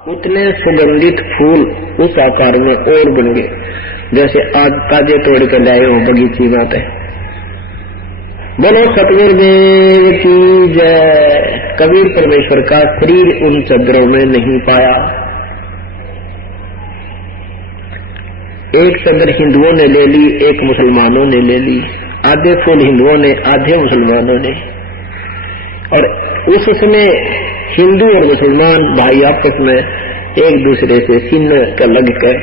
उतने सुगंधित फूल उस आकार में और बन गए जैसे आज ताजे तोड़ कर लाए हो बगीची बात है। बोलो सतगुरुदेव की जय। कबीर परमेश्वर का शरीर उन चद्दरों में नहीं पाया। एक चद्दर हिंदुओं ने ले ली, एक मुसलमानों ने ले ली। आधे फूल हिंदुओं ने, आधे मुसलमानों ने। और उस समय हिंदू और मुसलमान भाई आपस में एक दूसरे से सीने का लग कर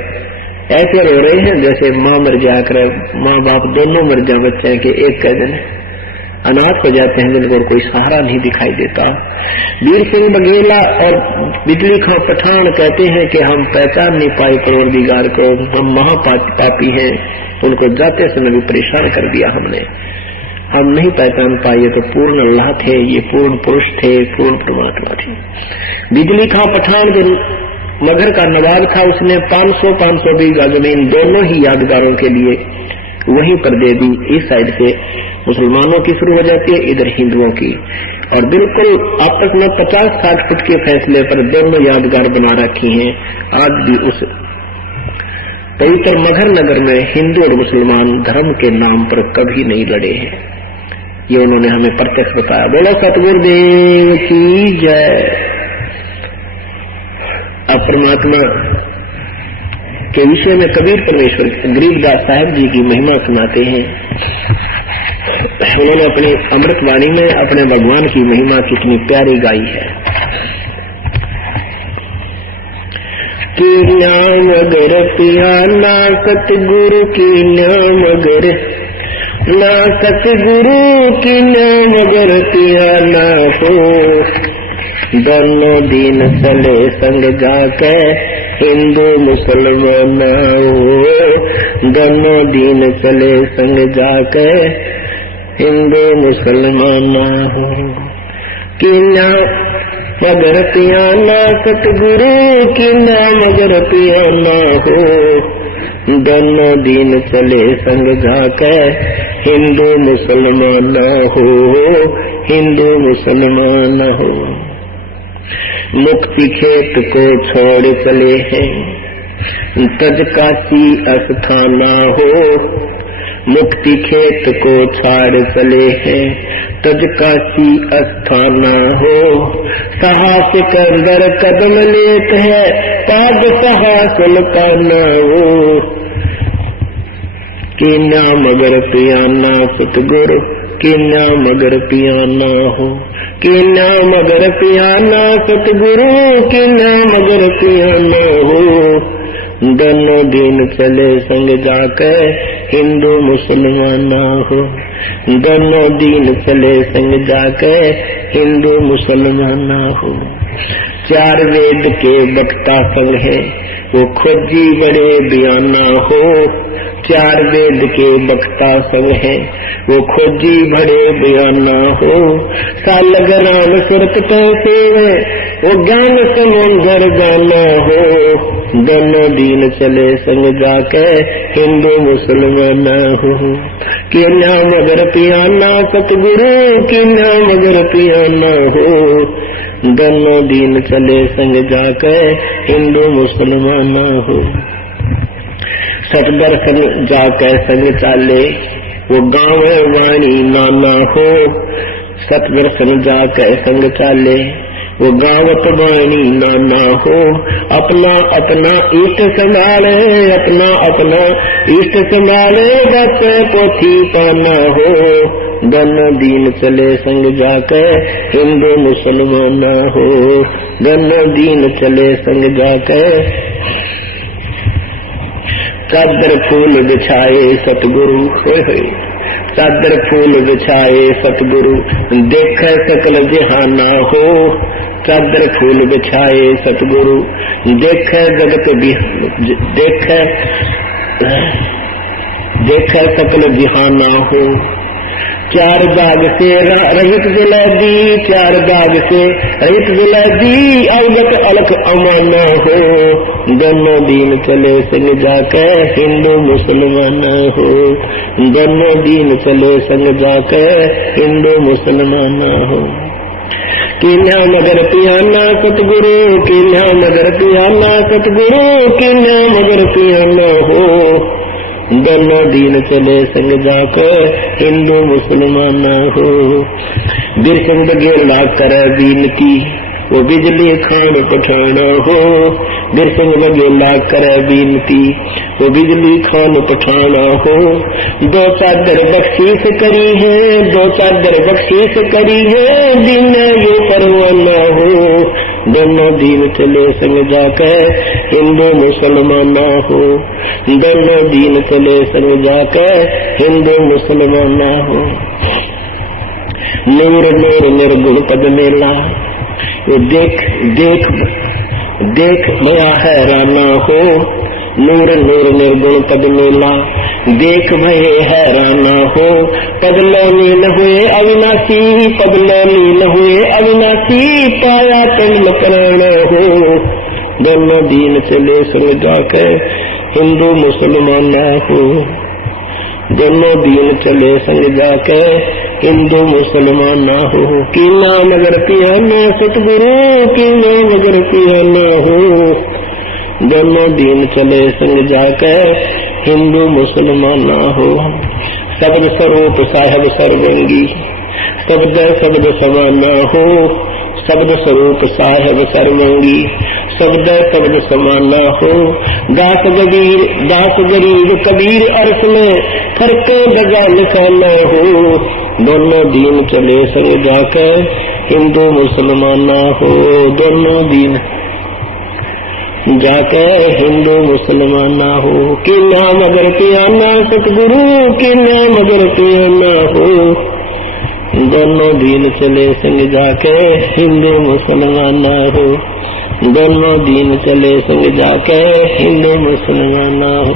ऐसे रो रहे हैं जैसे माँ मर जाकर, माँ बाप दोनों मर जाए बच्चे के एक का दिन अनाथ हो जाते हैं, जिनको कोई सहारा नहीं दिखाई देता। वीर सिंह बघेला और बिजली खां पठान कहते हैं कि हम पहचान नहीं पाए परवरदिगार को, हम महापापी हैं। उनको जाते समय भी परेशान कर दिया हमने, हम नहीं पहचान पाए। ये तो पूर्ण अल्लाह थे, ये पूर्ण पुरुष थे, पूर्ण परमात्मा थे। बिजली खां पठान जो मगहर का नवाब था, उसने 500 बीघा जमीन दोनों ही यादगारों के लिए वहीं पर दे दी। इस साइड से मुसलमानों की शुरू हो जाती है, इधर हिंदुओं की, और बिल्कुल आपस में 50-60 फुट के फैसले पर दोनों यादगार बना रखी हैं। आज भी उस पवित्र मगहर नगर में हिंदू और मुसलमान धर्म के नाम पर कभी नहीं लड़े हैं। ये उन्होंने हमें प्रत्यक्ष बताया। बोलो सतगुरुदेव की जय। अब परमात्मा के विषय में कबीर परमेश्वर गरीबदास साहब जी की महिमा सुनाते हैं। उन्होंने अपनी अमृत वाणी में अपने भगवान की महिमा कितनी प्यारी गाई है। की नाम अगर पियाना सतगुरु की नाम अगर ना, सतगुरु की नाम अगर पियाना हो, दोनों दिन चले संग जाके हिंदू मुसलमान हो, दोनों दिन चले संग जाके हिंदू मुसलमान हो। कि नाम मगर पियाना सतगुरु की नाम अगर पियाना हो, दोनों दिन चले संग जाके हिंदू मुसलमान हो, हिंदू मुसलमान हो। मुक्ति खेत को छोड़ चले हैं तज काशी अस्थाना हो, मुक्ति खेत को छाड़ चले हैं तज काशी अस्थाना हो। साहस कर कदम लेत है पाद सहासन पाना हो। कि नाम अगर पियाना सतगुरु कि नाम अगर पियाना हो, कि नाम अगर पियाना सतगुरु कि नाम अगर पियाना हो, दोनों दिन चले संग जाकर हिंदू मुसलमान हो, दोनों दिन चले संग जाकर हिंदू मुसलमान हो। चार वेद के वक्ता संग है वो खोजी बड़े बयाना हो, चार वेद के वक्ता संग है वो खोजी बड़े बयाना हो। सालग राम सुरत कैसे है वो ज्ञान समुंदर गाना हो, दोनों दिन चले संग जाके हिंदू मुसलमान हो। कि नाम अगर पियाना सतगुरु कि नाम अगर पियाना हो, दोनों दिन चले संग जाके हिंदू मुसलमान हो। सतदर्शन जाकर संग चाले वो गाँव वाणी नाना हो, सतदर्शन जाकर संग चाले वो गावत वाणी नाना हो। अपना अपना इष्ट संभाले, अपना अपना इष्ट संभाले, बच्चे पोथी पाना हो, दोनों दिन चले संग जाकर हिंदू मुसलमान हो, दोनों दिन चले संग जाकर। चादर फूल बिछाए सतगुरु होए, चादर फूल बिछाए सतगुरु देख सकल जहाना हो, चादर फूल बिछाए सतगुरु देख जगत देख सकल जहाना हो। चार बाग से रहित जलदी, चार बाग से रहित जलदी अवगत अलख अमाना हो, दोनों दिन चले संग जाकर हिंदू मुसलमान हो, दोनों दिन चले संग जाकर हिंदू मुसलमान हो। कीन्या मगर पियाना सतगुरु, कीन्या मगर पियाना सतगुरु, कीन्या मगर पियाना हो। दोनों दीन चले संग जाकर हिंदू मुसलमान हो। बिरसिंह बघेला करे बीनती, वो बिजली खान पठाना हो। बिरसिंह बघेला करे बीनती, वो बिजली खान पठाना हो। दो चादर बख्शीश करी है, दो चादर बख्शीश करी है, दिन यो परवाना हो। दोनों दीन चले संग जाकर हिंदू मुसलमान हो। दोनों दीन चले संग जाकर हिंदू मुसलमान हो। नूर नूर निर्गुण पद मेला, देख देख देख भया हैराना हो। नूर नूर निर्गुण पद मेला, देख भये हैराना हो। पदलो नील हुए अविनाशी, पदलो नील हुए अविनाशी, पाया तुम प्राण हो। दोनों दीन चले संग जाकर हिंदू मुसलमान हो। दोनों दीन चले संग जाके हिंदू मुसलमान ना हो। कीना मगर पियाना सतगुरु, कीना मगर पियाना हो। दोनों दीन चले संग जाके हिंदू मुसलमान ना हो। शब्द स्वरूप साहेब सर्वंगी, शब्द शब्द समाना हो। शब्द स्वरूप साहेब सर्वंगी, शब्द शब्द समाना हो। दास गरीब कबीर अर्थ में फर्क दगा निशाना हो। दोनों दीन चले संग जाकर हिंदू मुसलमान ना हो। दोनों दीन जाकर हिंदू मुसलमान ना हो। कीना मगर पियाना सतगुरु, कीना मगर पियाना हो। दोनों दीन चले संग जाके हिंदू मुसलमान ना हो। दोनों दीन चले संग जाके हिंदू मुसलमान ना हो।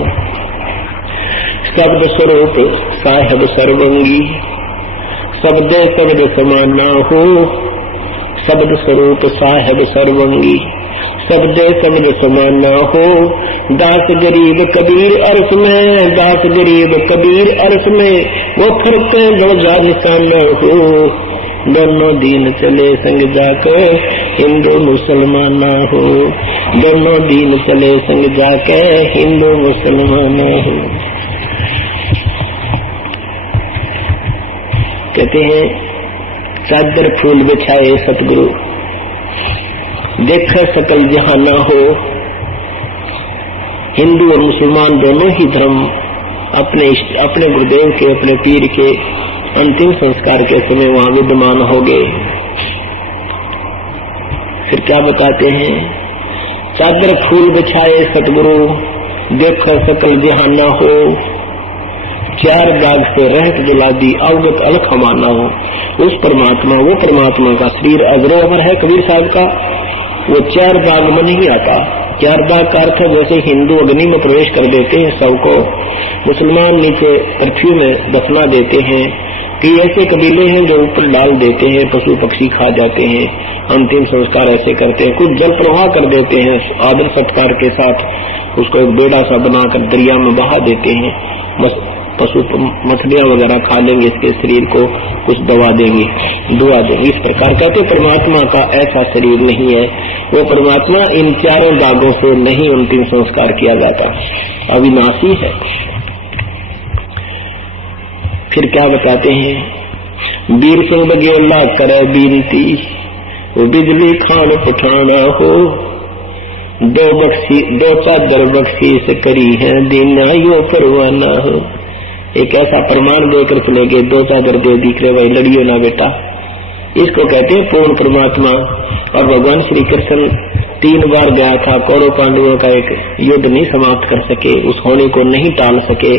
शब्द स्वरूप साहेब सर्वंगी, शब्द शब्द समाना हो। शब्द स्वरूप साहेब सर्वंगी, शब्द शब्द समाना हो। दास गरीब कबीर अर्थ में, दास गरीब कबीर अर्थ में, वो फर्क दर्जा निशाना हो। दोनों दीन चले संग जाकर हिंदू मुसलमान ना हो। दोनों दीन चले संग जाकर हिंदू मुसलमान ना हो। कहते हैं चादर फूल बिछाए सतगुरु, देख सकल जहाना हो। हिंदू और मुसलमान दोनों ही धर्म अपने गुरुदेव के, अपने पीर के अंतिम संस्कार के समय वहां विद्यमान हो गए। फिर क्या बताते हैं, चादर फूल बिछाए सतगुरु, देख सकल जहाना हो। चार दाग से रहत जला दी, अवगत अलख माना हो। उस परमात्मा, वो परमात्मा का शरीर अजरो अमर है कबीर साहब का, वो चार दाग में नहीं आता। चार दाग का अर्थ जैसे हिंदू अग्नि में प्रवेश कर देते हैं सबको, मुसलमान नीचे पृथ्वी में दफना देते हैं। कई ऐसे कबीले हैं जो ऊपर डाल देते हैं, पशु पक्षी खा जाते हैं, अंतिम संस्कार ऐसे करते हैं। कुछ जल प्रवाह कर देते हैं, आदर सत्कार के साथ उसको एक बेड़ा सा बनाकर दरिया में बहा देते हैं। पशु मछलियां वगैरह खा लेंगे, इसके शरीर को कुछ दवा देंगे, दुआ देंगे। इस प्रकार कहते परमात्मा का ऐसा शरीर नहीं है। वो परमात्मा इन चारों दागों से नहीं अंतिम संस्कार किया जाता, अविनाशी है। फिर क्या बताते हैं, बीर सिंह बघेला करे बीनती, वो बिजली खान पठाना हो। दो चादर बख्शीश करी है, दीना यो परवाना हो। एक ऐसा प्रमाण देकर चले गए, दो चादर दे दिख रहे भाई, लड़ियो ना बेटा। इसको कहते हैं पूर्ण परमात्मा। और भगवान श्री कृष्ण 3 बार गया था, कौरव पांडवों का एक युद्ध नहीं समाप्त कर सके, उस होने को नहीं टाल सके,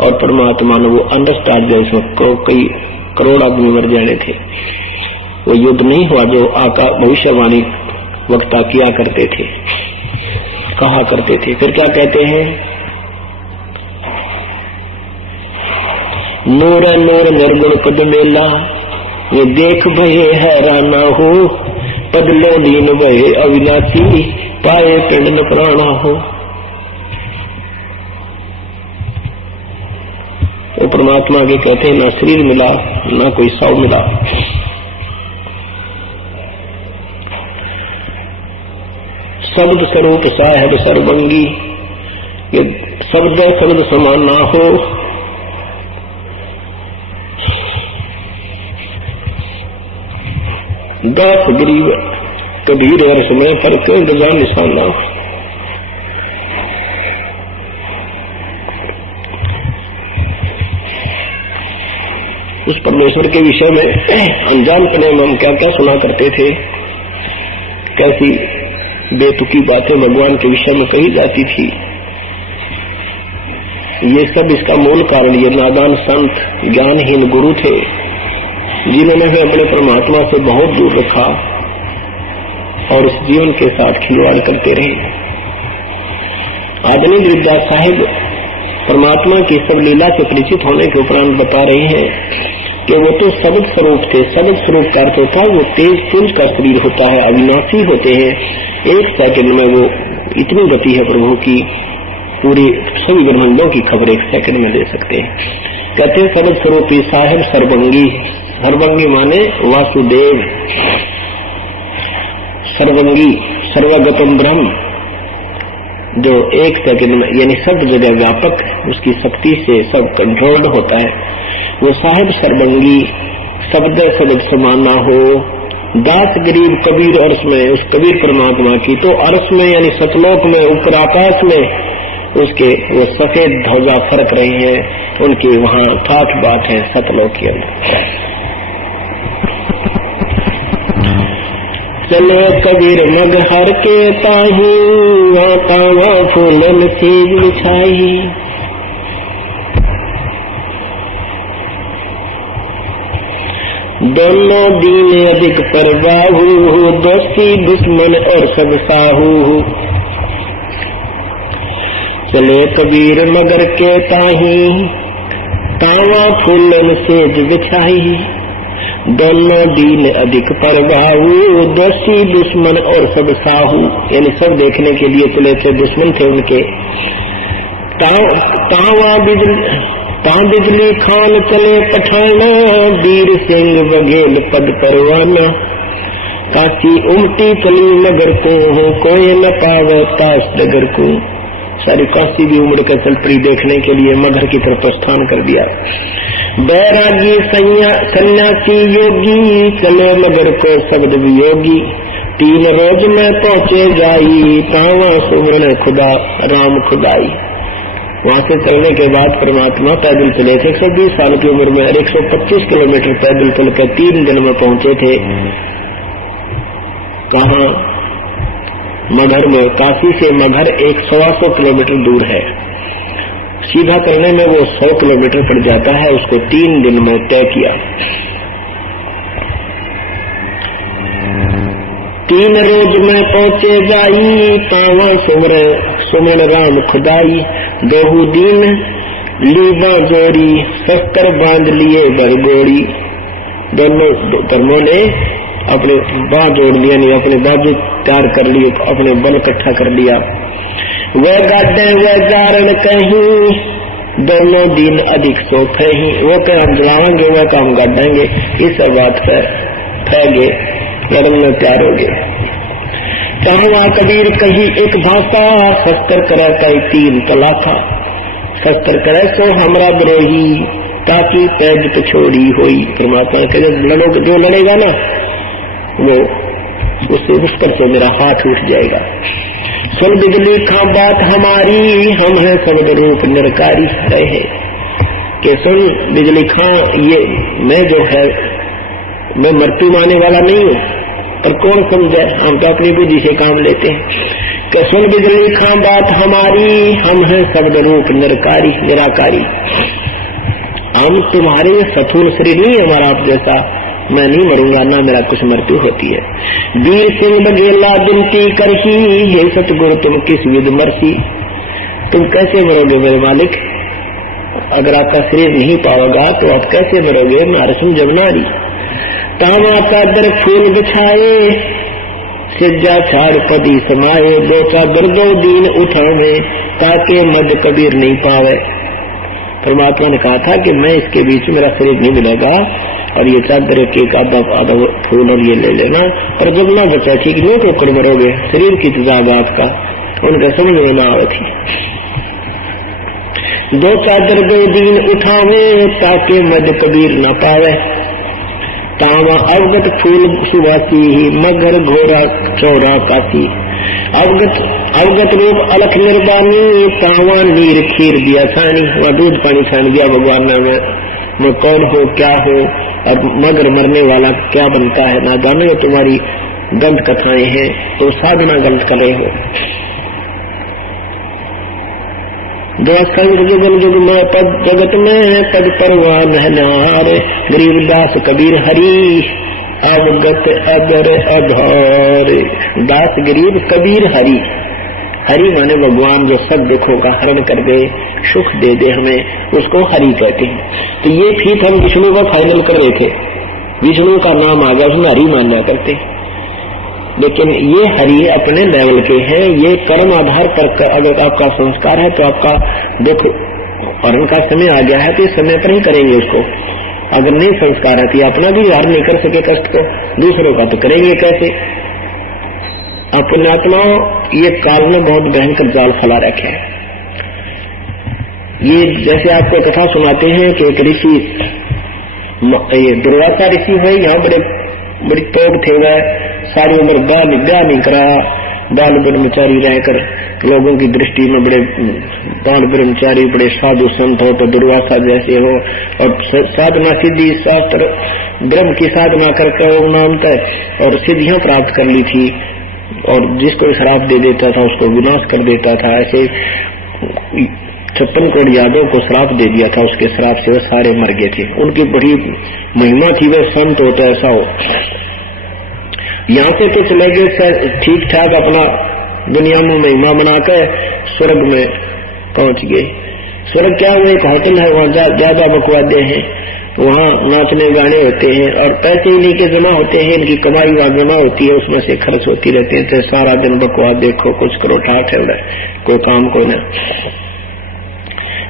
और परमात्मा ने वो अंडरस्टैंड जैसे कई करोड़ आदमी मर जाने थे। वो युद्ध नहीं हुआ जो आका भविष्यवाणी वक्ता किया करते थे, कहा करते थे। फिर क्या कहते हैं, नूर नूर निर्गुण पद मेला, ये देख भये हैराना हो। पदलो दीन भये अविनाशी, पाए पिंड न प्राणा हो। तो परमात्मा के कहते हैं ना शरीर मिला, ना कोई सौ मिला, शब्द स्वरूप साहेब सर्वंगी, ये शब्द शब्द समान ना हो। दास गरीब कबीर और समय पर कोई रजा निशान ना हो। उस परमेश्वर के विषय में अनजानपने में हम क्या क्या सुना करते थे, कैसी बेतुकी बातें भगवान के विषय में कही जाती थी। ये सब इसका मूल कारण ये नादान संत ज्ञानहीन गुरु थे, जिन्होंने हमें अपने परमात्मा से बहुत दूर रखा और उस जीवन के साथ खिलवाड़ करते रहे। आदरणीय गिरिदास साहिब परमात्मा की सब लीला से परिचित होने के उपरांत बता रहे हैं कि वो तो शब्द स्वरूप थे। शब्द स्वरूप का अर्थ होता है वो तेज पुंज का शरीर होता है, अविनाशी होते हैं। एक सेकंड में वो इतनी गति है प्रभु की, पूरी सभी ब्रह्मांडों की खबर एक सेकंड में दे सकते हैं। कहते हैं शब्द स्वरूपी साहेब सर्वंगी। सर्वंगी माने वासुदेव, सर्वंगी सर्वगतम ब्रह्म, जो एक सेकंड में यानी सब जगह व्यापक, उसकी शक्ति से सब कंट्रोल्ड होता है। वो साहिब सर्वंगी, शब्द शब्द समान ना हो। दास गरीब कबीर अर्श में, उस कबीर परमात्मा की तो अर्श में यानी सतलोक में, ऊपर आकाश में उसके वो सफेद ध्वजा फरक रही है, उनकी वहां ठाठ बाट है सतलोक के अंदर। चले कबीर मगहर के ताही, तावा फूलन सेज बिछाई। दोनों दीन अधिक परवाहू, दोस्ती दुश्मन और सब साहू। चले कबीर मगर के ताही, तावा फूलन सेज बिछाई। दोनों दीन अधिक परवाहू, दोस्ती दुश्मन और सब साहू, यानी सब देखने के लिए चले थे, दुश्मन थे उनके। तां बिजली खान चले पठाना, वीर सिंह बघेल पद परवाना। काची उमटी चली नगर को, कोई न पावे ताश डगर को। सारी काशी भी उमड़ कर चल पड़ी देखने के लिए, मगर की तरफ प्रस्थान कर दिया। बैरागी सन्यासी योगी, चले मगर को शब्द वियोगी। 3 रोज में पहुंचे जाई, तावा सुमरण खुदा राम खुदाई। वहां से चलने के बाद परमात्मा पैदल चले थे 120 साल की उम्र में, 125 किलोमीटर पैदल चल कर 3 दिन में पहुंचे थे। कहाँ? मगहर में। काशी से मगहर 100 किलोमीटर दूर है। सीधा करने में वो 100 किलोमीटर पड़ जाता है, उसको 3 दिन में तय किया। 3 रोज में पहुंचे जाई, तावा सुमरण राम खुदाई। 2 दिन लीबा जोड़ी, शस्त्र बांध लिए बरगोड़ी। दोनों धर्मों ने अपने बाह जोड़ लिया, नहीं अपने बाजू तैयार कर लिए, अपने बल इकट्ठा कर लिया। वह गाड़े वह जारण कहीं, दोनों दिन अधिक सोख ही। वो क्या हम जलाएंगे, वह काम गाड़ेंगे, इस बात पर फैगे लड़न में तैयार हो गए। चाहवा कबीर कही एक भाषा, शस्त्र करे कई 3 तलाखा। शस्त्र करे सो हमरा द्रोही, ताकि पैज पिछोड़ी होई। परमात्मा के लड़ोगे, जो लड़ेगा ना वो उससे उस पर तो मेरा हाथ उठ जाएगा। सुन बिजली खा बात हमारी, हम है शब्द रूप निरकारी रहे। कि सुन बिजली खां, ये मैं जो है मैं मृत्यु माने वाला नहीं हूं, पर कौन समझे, हम तो अपनी बुद्धि से काम लेते हैं। कि सुन बिजली खां बात हमारी, हम है शब्द रूप निराकारी। हम तुम्हारे सथूल शरीर नहीं हमारा आप जैसा, मैं नहीं मरूंगा, ना मेरा कुछ मृत्यु होती है। वीर सिंह बघेला विनती करही, हे सतगुरु तुम किस विध मरसी। तुम कैसे मरोगे मेरे मालिक, अगर आपका शरीर नहीं पाओगा तो आप कैसे मरोगे। नारसिंह जमुनारी। तावा चादर फूल बिछाए, सिज्जा छाड़ पदी समाये। 2 चादर 2 दिन उठावे, ताके मद कबीर नहीं पावे। परमात्मा ने कहा था कि मैं इसके बीच मेरा शरीर नहीं मिलेगा, और ये चादर के आधा फूल और ये ले लेना, और जब ना बचा ठीक नहीं तो कड़ मरोगे, शरीर की तुजाग आपका उनके समझ में ना आवे थी। दो चादर दो दीन उठावे ताके मद कबीर न पावे, तावा अवगत फूल सुवासी मगर घोरा चौरा कासी, अवगत रूप अलख निर्बानी तावा नीर खीर दिया छानी, वहाँ दूध पानी छान दिया भगवान ने, मैं कौन हो क्या हो और मगर मरने वाला क्या बनता है, ना जाने हो तुम्हारी गलत कथाएं हैं, तो साधना गलत कर रहे हो। दो संग जुगल जुग में पद जगत में पद परवान है नारे, गरीबदास कबीर हरि अवगत अगर अधार, दास गरीब कबीर हरि, हरि माने भगवान जो सब दुखों का हरण कर दे, सुख दे दे हमें, उसको हरि कहते हैं। तो ये फीत हम विष्णु का फाइनल कर रहे थे, विष्णु का नाम आ गया उसमें हरि मानना करते, लेकिन ये हरि अपने लेवल के हैं, ये परम आधार पर अगर आपका संस्कार है तो आपका दुख हरण का समय आ गया है तो इस समय पर ही करेंगे उसको, अगर नहीं संस्कार है तो अपना भी हरण नहीं कर सके कष्ट को, दूसरों का तो करेंगे कैसे। पुण्यात्माओं, ये काल में बहुत भयंकर जाल फैला रखे हैं। ये जैसे आपको कथा सुनाते हैं कि एक ऋषि, ये दुर्वासा ऋषि है, यहाँ बड़ी तोड़ थे, वह सारी उम्र ब्याह नहीं करा, बाल ब्रह्मचारी रहकर लोगों की दृष्टि में बड़े बाल ब्रह्मचारी बड़े साधु संत हो, तो दुर्वासा जैसे हो, और साधना सिद्धि शास्त्र ब्रह्म की साधना करके ओम नाम तक और सिद्धियां प्राप्त कर ली थी, और जिसको श्राप दे देता था उसको विनाश कर देता था। ऐसे 56 करोड़ यादव को श्राप दे दिया था, उसके श्राप से वो सारे मर गए थे। उनकी बड़ी महिमा थी, वे संत हो तो ऐसा हो। यहाँ से तो चले गए ठीक ठाक अपना दुनिया में महिमा बनाकर स्वर्ग में पहुंच गए। स्वर्ग क्या हुआ, एक होटल है, वहाँ ज्यादा बकवादे हैं, वहाँ नाचने गाने होते हैं और पैसे इन्हीं के जमा होते हैं, इनकी कमाई वहाँ जमा होती है, उसमें से खर्च होती रहती है। तो सारा दिन बकवाद देखो, कुछ करो ठाठ है, कोई काम कोई ना।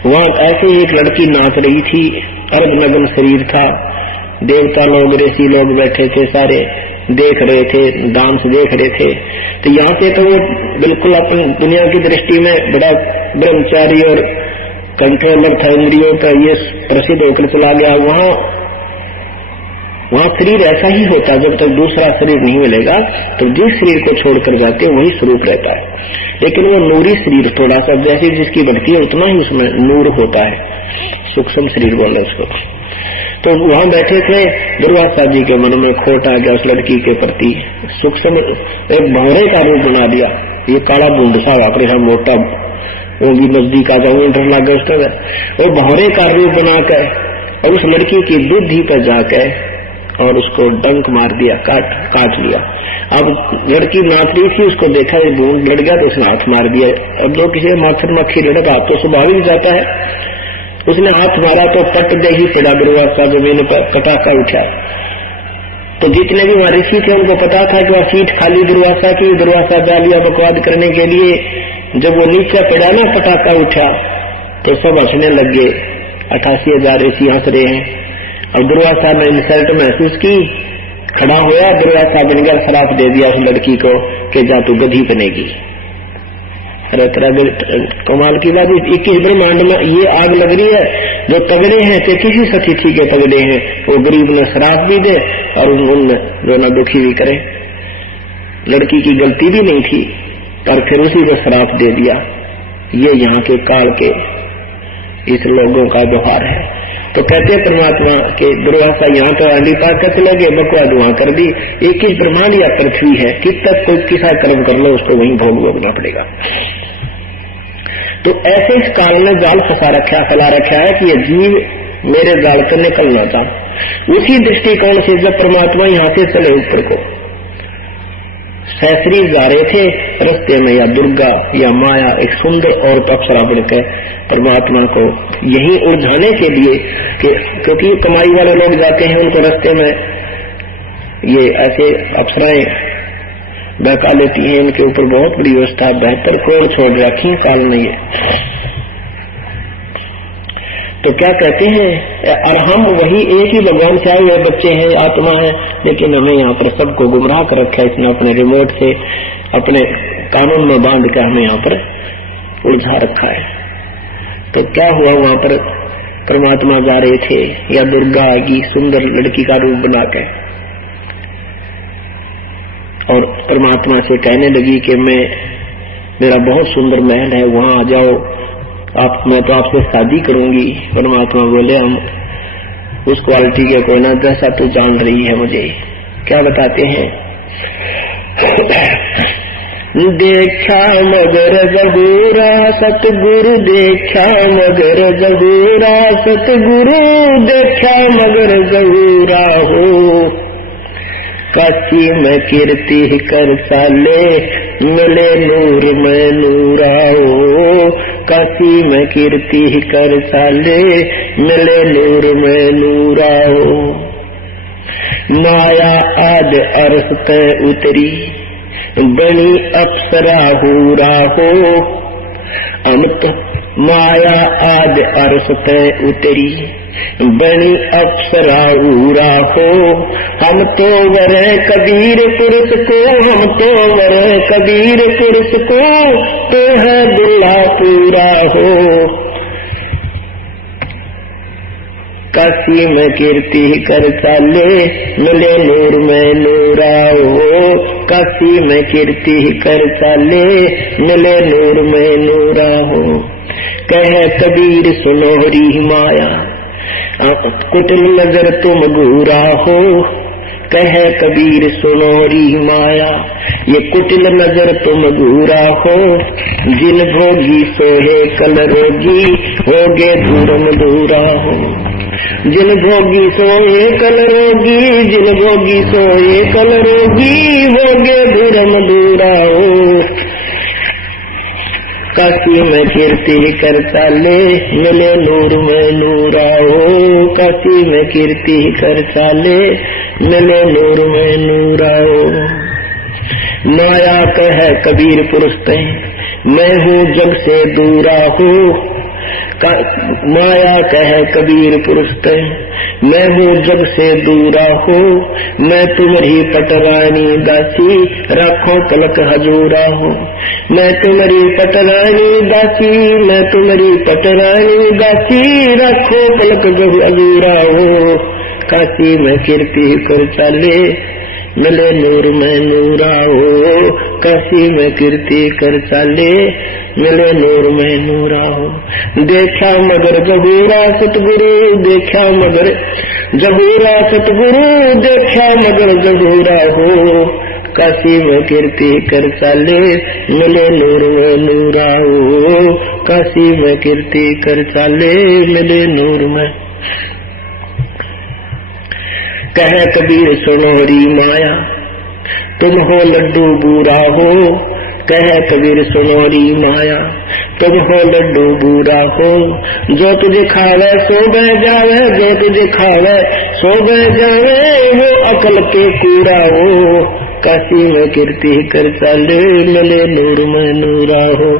वहाँ ऐसे ही एक लड़की नाच रही थी, अर्धनग्न शरीर था, देवता लोग ऋषि लोग बैठे थे, सारे देख रहे थे, डांस देख रहे थे। तो यहाँ पे तो वो बिल्कुल अपनी दुनिया की दृष्टि में बड़ा ब्रह्मचारी और कंट्रोलर था इंद्रियों का, ये प्रसिद्ध होकर चला गया। वहाँ शरीर ऐसा ही होता, जब तक दूसरा शरीर नहीं मिलेगा तो जिस शरीर को छोड़कर जाते हैं वही स्वरूप रहता है। लेकिन वो नूरी शरीर थोड़ा सा, जैसे जिसकी बढ़ती है उतना ही उसमें नूर होता है, सूक्ष्म शरीर बोले उसको। तो वहां बैठे थे, दुर्वासा जी के मन में खोट आ गया उस लड़की के प्रति, सूक्ष्म एक भंवरे का रूप बना दिया। ये काला बूंद सा वापरे हम मोटा, वो भी नजदीक आ जाऊंगे, डर लग गया उसका। वो भंवरे का रूप बनाकर और उस लड़की की बुद्धि पर जाकर और उसको डंक मार दिया, काट लिया। अब लड़की नाच रही थी, उसको देखा ये बूंद लड़ गया तो उसने हाथ मार दिया, और जो किसी माथर मक्खी लड़का तो स्वाभाविक जाता है, उसने हाथ मारा तो पट दे ही सिरा दुर्वासा जमीन पर पटाखा उठा। तो जितने भी वहां ऋषि थे उनको पता था कि वह सीट खाली दुर्वासा की, दुर्वासा जा लिया बकवाद करने के लिए। जब वो नीचे पड़ा ना, पटाखा उठा तो सब हंसने लग गए, 88,000 ऋषि हंस रहे हैं। और दुर्वासा ने इंसल्ट महसूस की, खड़ा होया, दुर्वासा बनकर श्राप दे दिया उस लड़की को कि जा तू गधी बनेगी। अरे कमाल की बात, 21 ब्रह्मांड में ये आग लग रही है। जो तगड़े हैं तो किसी सतिथि के तगड़े हैं, वो गरीब ने श्राप भी दे और उनमें जो न दुखी भी करे। लड़की की गलती भी नहीं थी पर फिर उसी को श्राप दे दिया। ये यहाँ के काल के इस लोगों का व्यवहार है। तो कहते हैं परमात्मा के दुर्वासा यहाँ तो आंधी पाक कर चले गए, बकवाद वहां कर दी। 21 ब्रह्मांड या पृथ्वी है, किस तक कोई किसा कर्म कर लो उसको वहीं भोग भोगना पड़ेगा। तो ऐसे इस काल ने जाल फैला रखा है कि ये जीव मेरे जाल से निकलना था। उसी दृष्टिकोण से जब परमात्मा यहाँ से चले ऊपर को, सहस्री जा रहे थे रस्ते में, या दुर्गा या माया एक सुंदर और अप्सरा बढ़कर परमात्मा को यही उलझाने के लिए कि क्योंकि कमाई वाले लोग जाते हैं, उनको रास्ते में ये ऐसे अप्सराएं बहका लेती हैं, इनके ऊपर बहुत बड़ी व्यवस्था, बेहतर कोड़ छोड़ रखी काल में। ये तो क्या कहते हैं, और हम वही एक ही भगवान से आए हुए बच्चे हैं, आत्मा है, लेकिन हमें यहाँ पर सबको गुमराह कर रखा है इसने अपने रिमोट से, अपने कानून में बांध कर हमें यहाँ पर उलझा रखा है। तो क्या हुआ, वहां पर परमात्मा जा रहे थे, या दुर्गा आएगी सुंदर लड़की का रूप बना के, और परमात्मा से कहने लगी कि मेरा बहुत सुंदर महल है, वहां आ जाओ, मैं तो आपसे शादी करूंगी। परमात्मा बोले हम उस क्वालिटी के कोई ना, जैसा तू जान रही है मुझे। क्या बताते हैं, देखा मगर जहूरा सतगुरु, देखा मगर जहूरा सतगुरु, देखा मगर जहूरा हो, काशी में कीर्ति कर साले, मिले नूर में नूरा हो, काशी में कीर्ति कर साले, मिले नूर में नूरा हो। माया आद अर्श पे उतरी, बनी अप्सरा हूरा हो, अंत माया आद अर्श पे उतरी, बनी अप्सरा हूरा हो। हम तो वरे कबीर पुरुष को, हम तो वरे कबीर पुरुष को, तो है दुल्हा पूरा हो, काशी में कीर्ति कर चाले, मिले नूर में नूरा हो, काशी में कीर्ति कर चाले, मिले नूर में नूरा हो। कह कबीर सुनोहरी माया, कुटिल नजर तुम घूरा हो, कह कबीर सुनोहरी माया, ये कुटिल नजर तुम घूरा हो, जिन भोगी सोहे कल रोगी, होगे दूरम दूरा हो। जिन भोगी सोए कल रोगी, जिन भोगी सोए कल रोगी, होगे दूरम दूरा हो, काशी में कीर्ति कर चाले, मिले नूर में नूरा हो, काशी में कीर्ति कर चाले, मिले नूर में नूरा हो। माया कह कबीर पुरुष पे, मैं हूँ जग से दूरा हूँ, माया कह कबीर पुरुष पे, मैं हूँ जग से दूरा हूँ, मैं तुम्हारी पटरानी दासी, राखो कलक हजूरा हूँ। मैं तुम्हारी पटरानी दासी, मैं तुम्हारी पटरानी दासी, राखो कलक हजूरा हूँ, काशी में कीर्ति कर चाले, मिले नूर में नूरा हो, काशी में कीर्ति कर चाले, मिले नूर में नूरा हो। देखा मगर जहूरा सतगुरु, देखा मगर जहूरा सतगुरु, देखा मगर जहूरा हो, काशी में कीर्ति कर चाले, मिले नूर में नूरा हो, काशी में कीर्ति कर चाले, मिले नूर में। कह कबीर सुनोहरी माया, तुम हो लड्डू बूरा हो, कह कबीर सुनोहरी माया, तुम हो लड्डू बूरा हो, जो तुझे खावे सो बह जावे, जो तुझे खावे सो बह जावे, वो अकल के कूड़ा हो, काशी में कीर्ति कर चाले, मिले नूर में नूरा हो,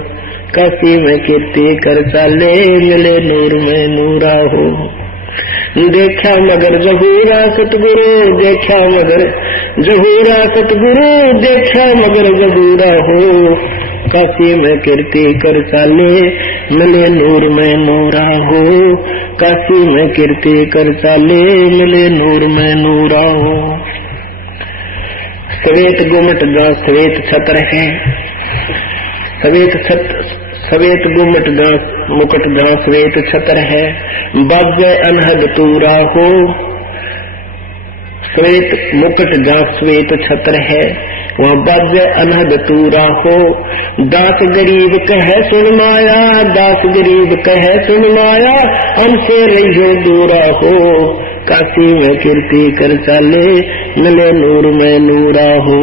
काशी में कीर्ति कर चाले, मिले नूर में नूरा हो। देखा मगर जहूरा सतगुरु, देखा मगर जहूरा सतगुरु, देखा मगर जहूरा हो, काशी में कीर्ति कर चाले, मिले नूर में नूरा हो, काशी में कीर्ति कर चाले, मिले नूर में नूरा हो। श्वेत गुमट जहाँ श्वेत छत्र है, श्वेत गुमट मुकुट जहाँ श्वेत छत्र है, बाजे अनहद तूरा हो, श्वेत मुकुट जहाँ श्वेत छत्र है, वहाँ बाजे अनहद तूरा हो। दास गरीब कहे सुन माया, दास गरीब कहे सुन माया, हमसे रहियो दूरा हो, काशी में कीर्ति कर चाले, मिले नूर में नूरा हो,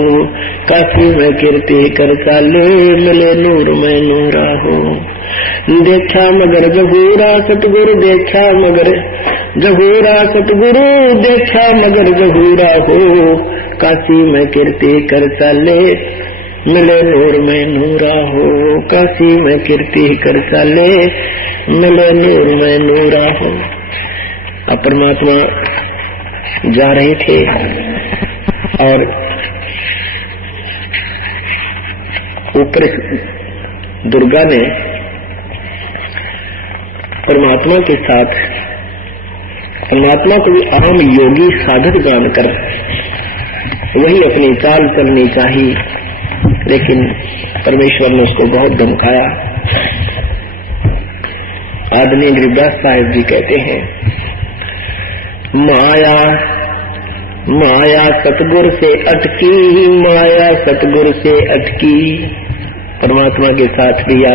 काशी में कीर्ति कर चाले, मिले नूर में नूरा हो। देखा मगर जहूरा सतगुरु, देखा मगर जहूरा सतगुरु, देखा मगर जहूरा हो, काशी में कीर्ति कर चाले, मिले नूर में नूरा हो, काशी में कीर्ति कर चले, मिले नूर में नूरा हो। अब परमात्मा जा रहे थे और ऊपर दुर्गा ने परमात्मा के साथ, परमात्मा को भी आम योगी साधक जानकर वही अपनी चाल चलनी चाहिए, लेकिन परमेश्वर ने उसको बहुत धमकाया। आदरणीय गरीबदास साहिब जी कहते हैं, माया माया सतगुरु से अटकी, माया सतगुरु से अटकी। परमात्मा के साथ भैया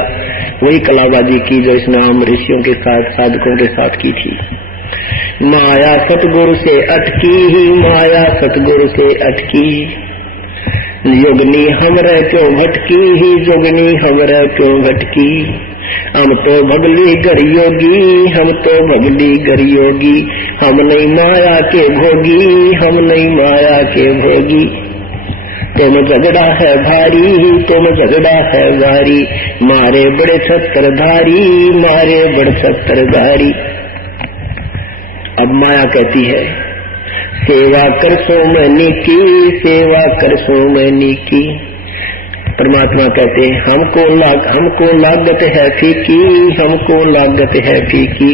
वही कलाबाजी की जो इसने आम ऋषियों के साथ, साधकों के साथ की थी। माया सतगुरु से अटकी, माया सतगुरु से अटकी। योगनी हमरे क्यों भटकी, जोगनी हमरे क्यों भटकी। हम तो भगली गर योगी, हम तो भगली गर योगी। हम नहीं माया के भोगी, हम नहीं माया के भोगी। तुम झगड़ा है भारी, तुम झगड़ा है भारी। मारे बड़े छत्रधारी, मारे बड़े छत्रधारी। अब माया कहती है, सेवा कर सो मैंने की, सेवा कर सो मैंने की। परमात्मा कहते हैं, हमको लागत है फीकी, हमको लागत है फीकी।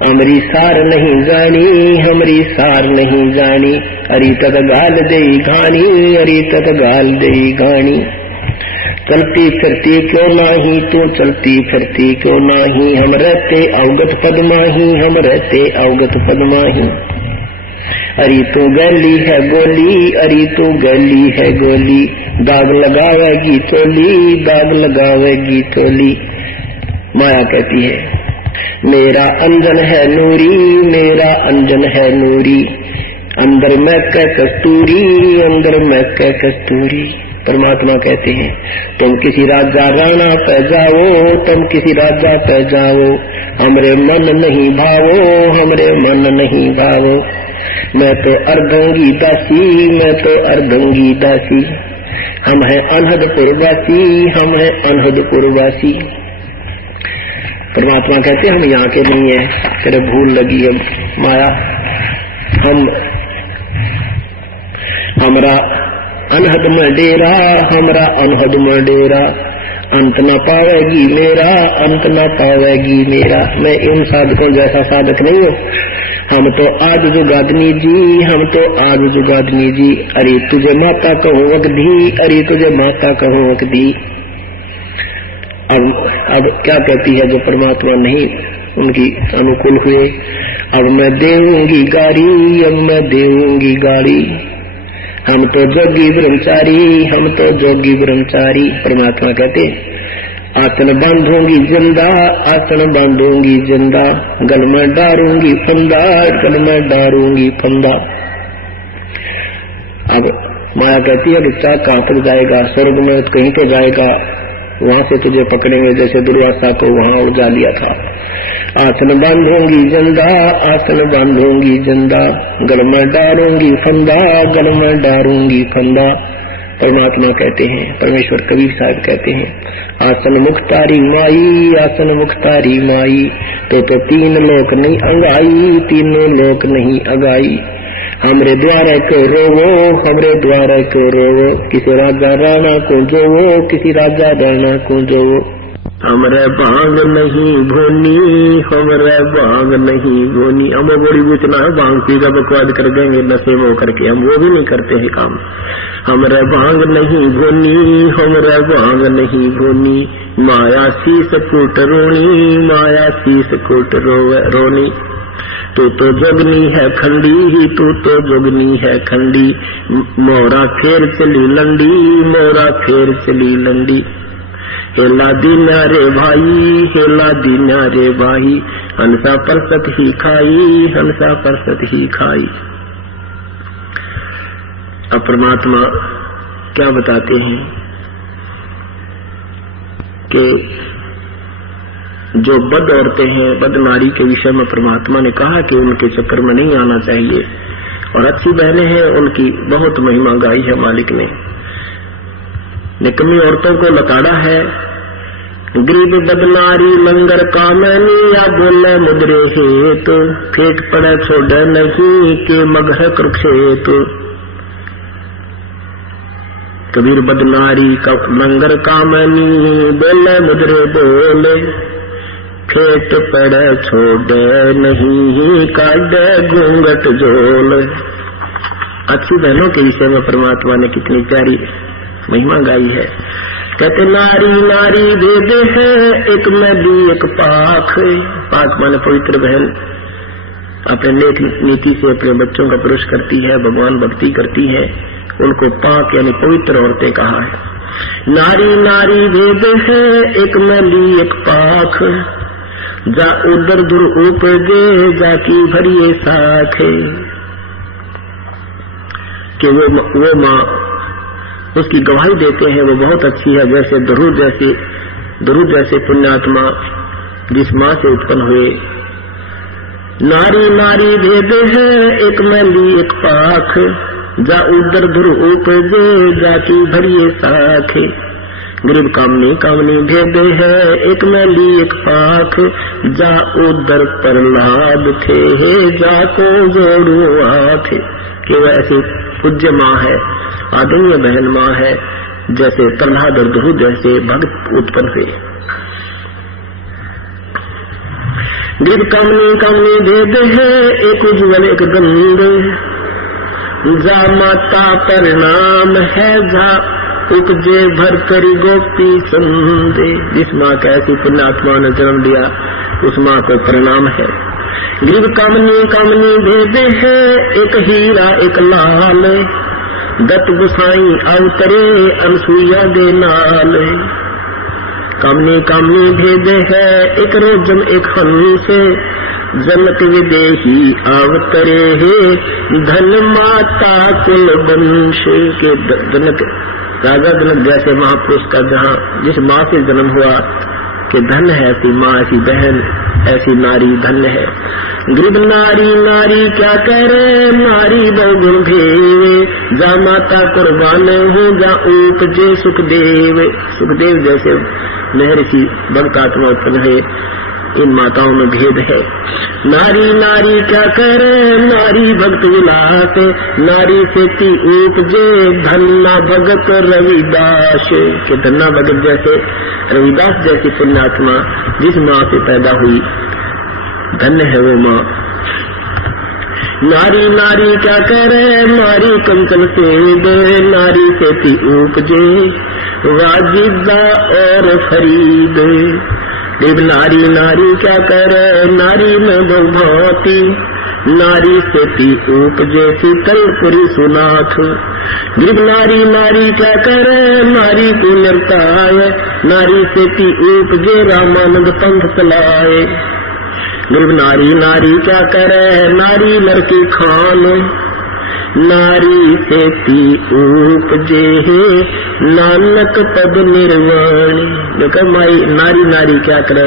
हमरी सार नहीं जानी, हमरी सार नहीं जानी। अरी तक गाल दे घानी, अरी तक गाल दे घानी। चलती फिरती क्यों नाही, तू चलती फिरती क्यों नाही। हम रहते अवगत पदमाही, हम रहते अवगत पदमाही। अरी तू गली है गोली, अरी तू गली है गोली। दाग लगावेगी चोली, दाग लगावेगी चोली। माया कहती है, मेरा अंजन है नूरी, मेरा अंजन है नूरी। अंदर मैं कै कस्तूरी, अंदर मैं कै कस्तूरी। परमात्मा कहते हैं, तुम किसी राजा राणा पे जाओ, तुम किसी राजा पे जाओ। हमरे मन नहीं भावो, हमरे मन नहीं भावो। मैं तो अर्धंगी दासी, मैं तो अर्धंगी दासी। हम हैं अनहदपुरवासी, हम हैं अनहदपुरवासी। परमात्मा कहते हम यहाँ के नहीं है, तेरे भूल लगी है माया। हमरा अनहद में डेरा, हमरा अनहद में डेरा। अंत न पावेगी मेरा, अंत न पावेगी मेरा। मैं इन साधकों जैसा साधक नहीं हूँ। हम तो आज जुगादनी जी, हम तो आज जुगादनी जी। अरे तुझे माता कहूँ वकदी, अरे तुझे माता कहूँ वकदी। अब क्या कहती है जो परमात्मा नहीं उनकी अनुकूल हुए। अब मैं देऊंगी गाड़ी, अब मैं देऊंगी गाड़ी। हम तो जोगी ब्रह्मचारी, हम तो जोगी ब्रह्मचारी। परमात्मा कहते, आसन बांधूंगी जिंदा, आसन बांधूंगी जिंदा। गल में डारूंगी फंदा, गल में डारूंगी फंदा। अब माया कहती है, बच्चा कहाँ तक जाएगा? स्वर्ग में कहीं तो जाएगा, वहां से तुझे पकड़ेंगे जैसे दुर्वासा को वहां उड़ा लिया था। आसन बांधूंगी जिंदा, आसन बांधूंगी जिंदा। गल में डारूंगी फंदा, गल में डारूंगी फंदा। परमात्मा कहते हैं, परमेश्वर कबीर साहब कहते हैं, आसन मुख्तारी माई, आसन मुख्तारी माई। तो तीन लोक नहीं अंगाई, तीनों लोक नहीं अगाई। हमरे द्वार को रोवो, हमरे द्वार को रोवो। किसी राजा राणा को जोवो, किसी राजा राणा को जोवो। हमरे भांग नहीं भोनी, हमरे भांग नहीं भोनी। हमें बड़ी बुचना है, भांग पी का बकवाद कर देंगे नशे में होकर के, हम वो भी नहीं करते हैं काम। हमरे भांग नहीं भोनी, हमरे भांग नहीं भोनी। माया शीस कूट रोनी, माया शीस कूट रोनी। तू तो जोगनी है खंडी, तू तो जोगनी है खंडी। मोरा फेर चली लंडी, मोरा फेर चली लंडी। हेला दीना रे भाई, हेला दीना रे भाई। हंसा परसत ही खाई, हंसा परसत ही खाई। अब परमात्मा क्या बताते हैं कि जो बद औरतें हैं, बद नारी के विषय में परमात्मा ने कहा कि उनके चक्कर में नहीं आना चाहिए। और अच्छी बहनें हैं, उनकी बहुत महिमा गाई है मालिक ने। निकम्मी औरतों को लताड़ा है। गरीब बदनारी लंगर कामनी या बोले मुद्रे हेतु, फेंक पड़े छोड़ नहीं के मगह कृक्षेत। कबीर बदनारी लंगर कामनी बोले मुद्रे बोले, फेंक पड़े छोड़ नहीं काटे घूंघट झोल। अच्छी बहनों के विषय में परमात्मा ने कितनी प्यारी महिमा गाई है। कहते नारी नारी भेद है, एक नदी एक पाख। पाख माने पवित्र बहन अपने नेक नीति से अपने बच्चों का पुरुष करती है, भगवान भक्ति करती है, उनको पाक यानी पवित्र औरतें कहा है। नारी नारी भेद है, एक नदी एक पाख। जा उदर दुर उपजे जाकी भरिए साखे। कि वो माँ उसकी गवाही देते हैं वो बहुत अच्छी है, जैसे दुरूद जैसे पुण्यात्मा जिस माँ से उत्पन्न हुए। नारी नारी भेद है, एक मैली एक पाख। जा उदर धुर उपजे जाकी भरिए साखे। गरीब कामनी कामनी भेद है, एक मैली एक पाख। जा उदर प्रहलाद थे, जाको जोड़ू आठ। कि वह ऐसी पूज्य माँ है, आदरणीय बहन माँ है, जैसे प्रहलाद और ध्रुव जैसे भक्त उत्पन्न हुए। गरीब कामनी कामनी भेद है, एक उज्ज्वल एक गंध। जा माता परिणाम है, जा उपजे भर करी गोपी संदे। जिस माँ का ऐसी पुण्यात्मा ने जन्म दिया उस माँ को प्रणाम है। गरीब कामनी कामनी भेद है, एक हीरा एक लाल। दत्त गुसाई अवतरे अनसुईया दे नाल। कामनी कामनी भेद है, एक रोजम एक हंस। जनक विदेही अवतरे धन माता कुल वंश। के जनक राजा जनक जैसे महापुरुष का जहाँ जिस माँ से जन्म हुआ कि धन है ऐसी माँ, ऐसी बहन, ऐसी नारी धन्य है। गरीब नारी नारी क्या करे, नारी बहुगुण भेवे। जा माता कुर्बान हो, जा उपजे सुखदेव। सुखदेव जैसे महर्षि भक्त आत्मा उत्पन्न है, इन माताओं में भेद है। नारी नारी क्या करे, नारी भक्त विलास। नारी से ती उपजे धन्ना भगत रविदास। के धन्ना भगत जैसे रविदास जैसी पुण्यात्मा जिस माँ से पैदा हुई धन्य है वो माँ। नारी नारी क्या करे, नारी कंचन सेद। नारी से ती उपजे वाजिदा और फरीद। देव नारी नारी क्या करे, नारी में बहुभांति। नारी से ती उपजे शीतलपुरी सुनाथ। गरीब नारी नारी क्या करे, नारी को निर्ताय। नारी से ती उपजे रामानंद पंथ चलाए। गरीब नारी नारी क्या करे, नारी लड़की खान। नारी से ती उपजे नानक पद निर्वाणी। देखो माई नारी नारी क्या करे,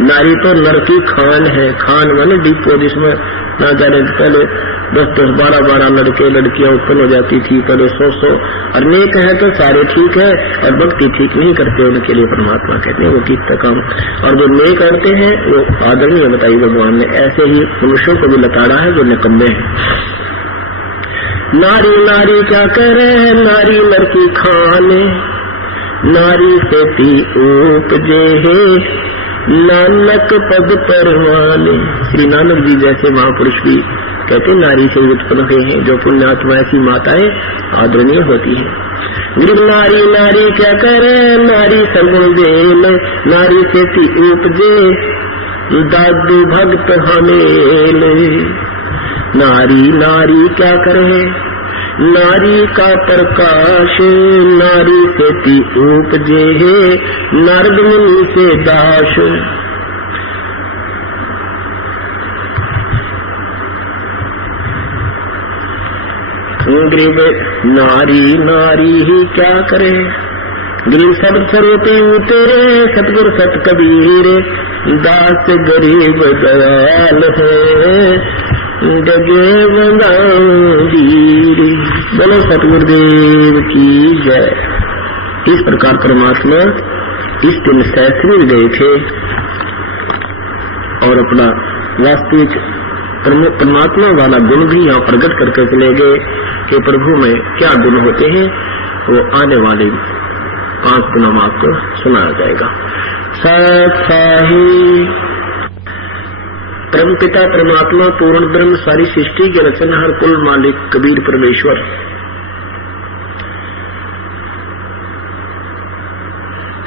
नारी तो लड़की खान है। खान माने डिपो जिसमें ना जाने पहले 10-10, 12-12 लड़के लड़कियां उत्पन्न हो जाती थी, पहले 100 और नेक है तो सारे ठीक है, और भक्ति ठीक नहीं करते उनके लिए परमात्मा कहते हैं वो कितना काम। और जो नेक करते हैं वो आदरणीय बताई भगवान ने। ऐसे ही मनुष्यों को भी लताड़ा है जो निकम्मे है। नारी नारी क्या करे, नारी लड़की खाने। नारी से ती उपजे नानक पद परवाने। श्री नानक जी जैसे महापुरुष भी कहते नारी से उत्पन्न हुए हैं। जो पुण्यात्मा ऐसी माताएं आदरणीय होती है। गरीब नारी नारी क्या करे, नारी सर्वगुण देन। नारी से ती उपजे दादू भक्त हमेल। नारी नारी क्या करे, नारी का प्रकाश। नारी से ती उपजे नारद मुनि से दास। गरीब नारी नारी ही क्या करे, गरीब सब सर्वती उतरे। सतगुर सत कबीर दास गरीब दयाल है। गगे वंदीर। बोलो सतगुरुदेव की जय। इस प्रकार परमात्मा इस दिन सहस्रीर गए थे और अपना वास्तविक परमात्मा वाला गुण भी यहाँ प्रकट करके चले गए कि प्रभु में क्या गुण होते हैं, वो आने वाले 5 दिनों में आपको सुनाया जाएगा। सत्साही परमपिता परमात्मा पूर्ण ब्रह्म सारी सृष्टि के रचनहार कुल मालिक कबीर परमेश्वर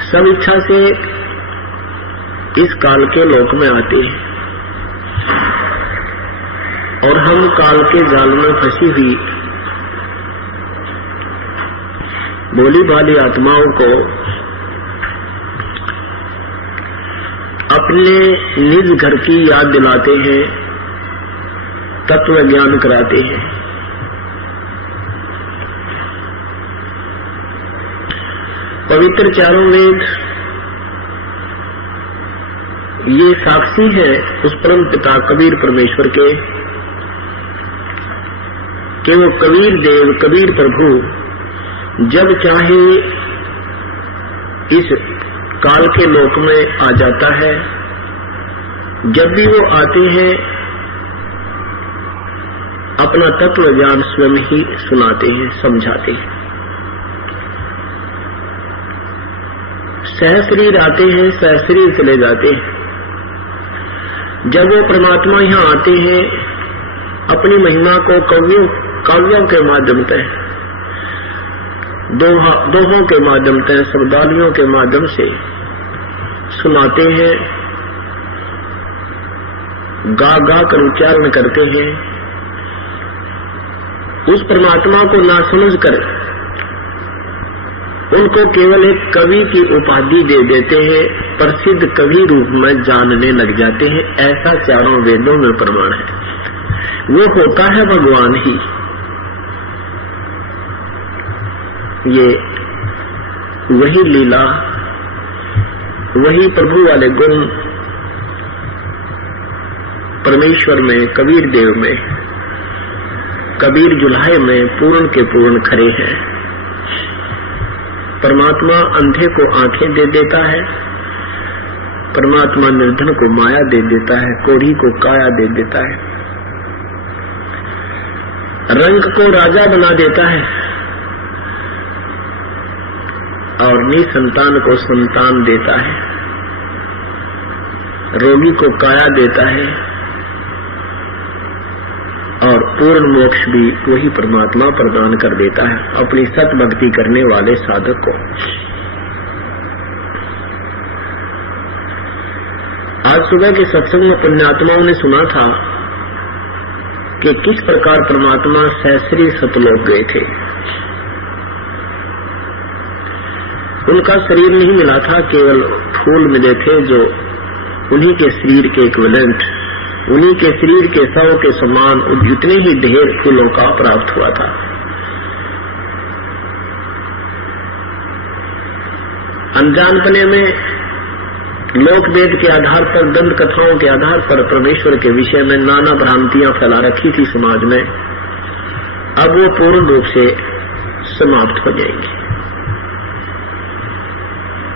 सब इच्छा से इस काल के लोक में आते हैं और हम काल के जाल में फंसी हुई भोली भाली आत्माओं को अपने निज घर की याद दिलाते हैं, तत्व ज्ञान कराते हैं। पवित्र चारों वेद ये साक्षी है उस परम पिता कबीर परमेश्वर के कि वो कबीर देव कबीर प्रभु जब चाहे इस काल के लोक में आ जाता है। जब भी वो आते हैं अपना तत्व ज्ञान स्वयं ही सुनाते हैं, समझाते हैं। सहस्रीर आते हैं, सहस्रीर चले जाते हैं। जब वो परमात्मा यहाँ आते हैं अपनी महिमा को काव्यों के माध्यम से, दोहों के माध्यम से, शब्दावलियों के माध्यम से सुनाते हैं, गा गा कर उच्चारण करते हैं। उस परमात्मा को ना समझ कर उनको केवल एक कवि की उपाधि दे देते हैं, प्रसिद्ध कवि रूप में जानने लग जाते हैं। ऐसा चारों वेदों में प्रमाण है। वो होता है भगवान ही। ये वही लीला, वही प्रभु वाले गुण परमेश्वर में, कबीर देव में, कबीर जुल्हाए में पूर्ण के पूर्ण खरे हैं। परमात्मा अंधे को आंखें दे देता है, परमात्मा निर्धन को माया दे देता है, कोढ़ी को काया दे देता है, रंग को राजा बना देता है और निसंतान को संतान देता है, रोगी को काया देता है और पूर्ण मोक्ष भी वही परमात्मा प्रदान कर देता है अपनी सत भक्ति करने वाले साधक को। आज सुबह के सत्संग में पुण्यात्माओं ने सुना था कि किस प्रकार परमात्मा सहस्री सतलोक गए थे। उनका शरीर नहीं मिला था, केवल फूल मिले थे जो उन्हीं के शरीर के इक्विवेलेंट, उन्हीं के शरीर के सौ के समान जितने ही ढेर फूलों का प्राप्त हुआ था। अनजानपने में लोक वेद के आधार पर, दंत कथाओं के आधार पर परमेश्वर के विषय में नाना भ्रांतियां फैला रखी थी समाज में। अब वो पूर्ण रूप से समाप्त हो जाएंगी।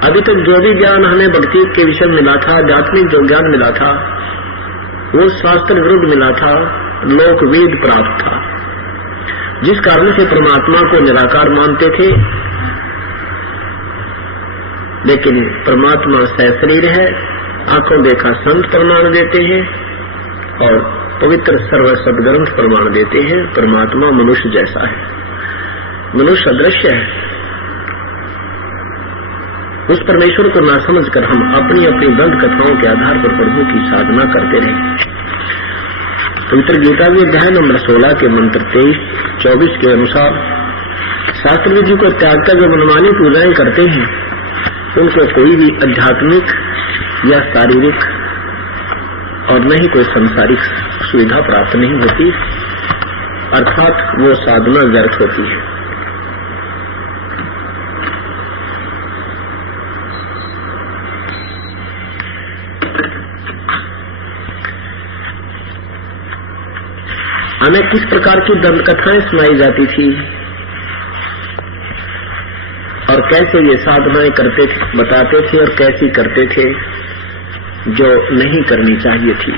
अभी तक जो भी ज्ञान हमें भक्ति के विषय में मिला था, आध्यात्मिक जो ज्ञान मिला था, वो शास्त्र विरुद्ध मिला था, लोक वेद प्राप्त था, जिस कारण से परमात्मा को निराकार मानते थे। लेकिन परमात्मा सहशरीर है, आंखों देखा संत प्रमाण देते हैं और पवित्र सर्व सदग्रंथ प्रमाण देते हैं। परमात्मा मनुष्य जैसा है, मनुष्य अदृश्य है। उस परमेश्वर को ना समझकर हम अपनी अपनी दंत कथाओं के आधार पर प्रभु की साधना करते रहे। पवित्र गीता के अध्याय नंबर 16 के मंत्र 23-24 के अनुसार शास्त्र विधि को त्याग कर जो मनमानी पूजाएं करते हैं, उनको कोई भी आध्यात्मिक या शारीरिक और न ही कोई संसारिक सुविधा प्राप्त नहीं होती, अर्थात वो साधना व्यर्थ होती है। हमें किस प्रकार की दंत कथाएं सुनाई जाती थी और कैसे ये साधनाएं करते थे, बताते थे, और कैसी करते थे जो नहीं करनी चाहिए थी।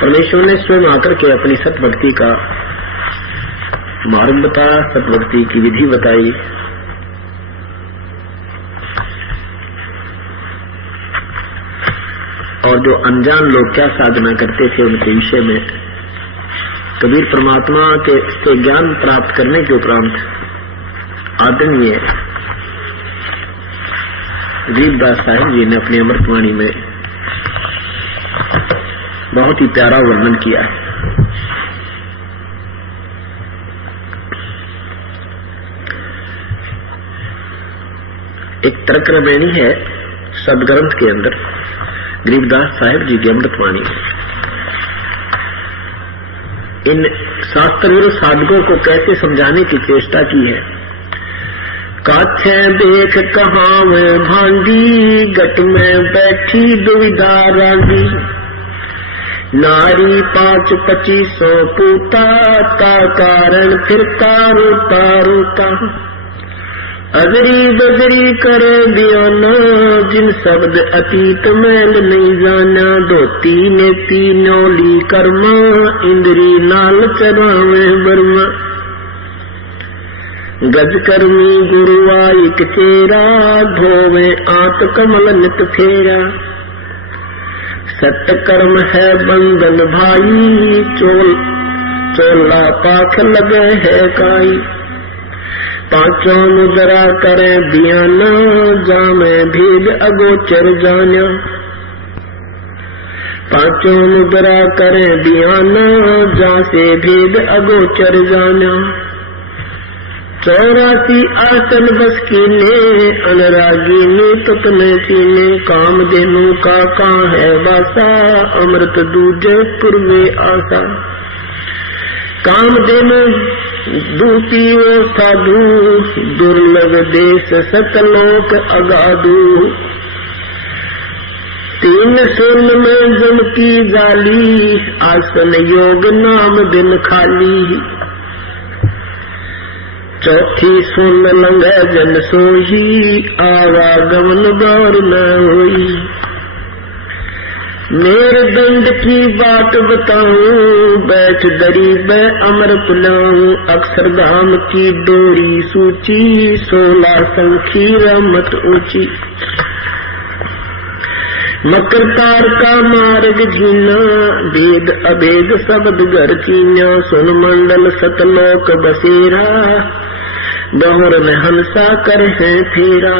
परमेश्वर ने स्वयं आकर के अपनी सतभक्ति का मार्ग बताया, सतभक्ति की विधि बताई। और जो अनजान लोग क्या साधना करते थे उनके विषय में कबीर परमात्मा के से ज्ञान प्राप्त करने के उपरांत आदरणीय गरीबदास साहिब जी ने अपनी अमृतवाणी में बहुत ही प्यारा वर्णन किया है। एक तर्करमैनी है सदग्रंथ के अंदर गरीबदास साहिब जी की अमृतवाणी। इन शास्त्र साधकों को कैसे समझाने की चेष्टा की है। काछे देख कहाँ में भांगी, गट में बैठी दुविधा रांगी। नारी 5-25 पूता, ता कारण फिर तारूता रूता। अजरी बजरी करे बयाना, जिन शब्द अतीत मैल नहीं जाना। धोती नेती न्योली कर्मा, इंद्री नाल चरावे बर्मा। गज कर्मी गुरुआई कचेरा, धोवे आत कमल नित फेरा। सत्य कर्म है बंधन भाई, चोला पाख लगे है काई। 5 मुद्रा करे बियाना, जामे भेद अगोचर जाना। 5 मुद्रा करे बियाना, जासे भेद अगोचर जाना। 84 आसन बस कीने, अनुरागी ने तुतने सीने। कामधेनु का कहाँ है वासा, अमृत दूजे पूर्वे आशा। कामधेनु दूतियो साधु, दुर्लभ देश सतलोक अगाधु। 3 स्वर्ण में जम की जाली, आसन योग नाम दिन खाली। 4 सुन लंघे जन सोही, आवागमन गौर न होई। मेरे दंड की बात बताऊं, बैठ दरी बै अमर पुलाऊं। अक्षरधाम की डोरी सूची, 16 संखी रमत ऊंची। मकर तार का मार्ग जीना, वेद अभेद शब्द घर कीना। सुन मंडल सतलोक बसेरा, बहुर में हंसा कर है फेरा।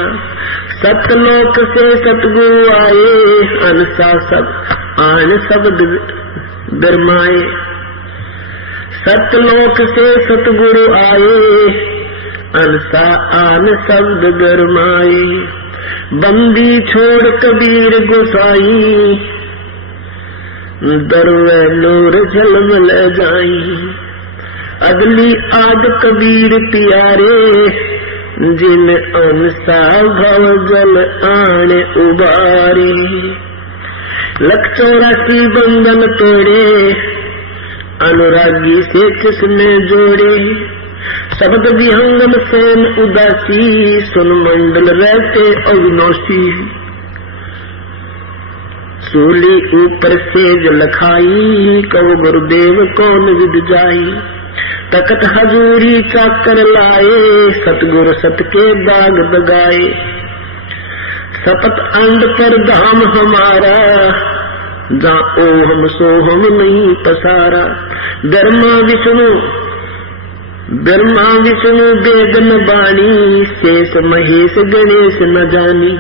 सतलोक से सतगुरु आए, अनसा सब आन शब्द बिरमाए। सतलोक से सतगुरु आए, अनसा आन शब्द बिरमाए। बंदी छोड़ कबीर गोसाई, दरवे नूर झलमल जाई। अगली आद कबीर प्यारे, जिन अनसा भव जल आने उबारे। 184 बंधन तोड़े, अनुरागी से किसने जोड़े। शब्द विहंगम सेन उदासी, सुन मंडल रहते अविनाशी। सूली ऊपर से जल खाई, कब गुरुदेव कौन विद जाई। तकत हजूरी चाकर लाए, सतगुरु सत के दाग दगाए। सपत अंड पर धाम हमारा, जा ओ हम सो हम नहीं पसारा। ब्रह्मा विष्णु वेद न बाणी, शेष महेश गणेश न जानी।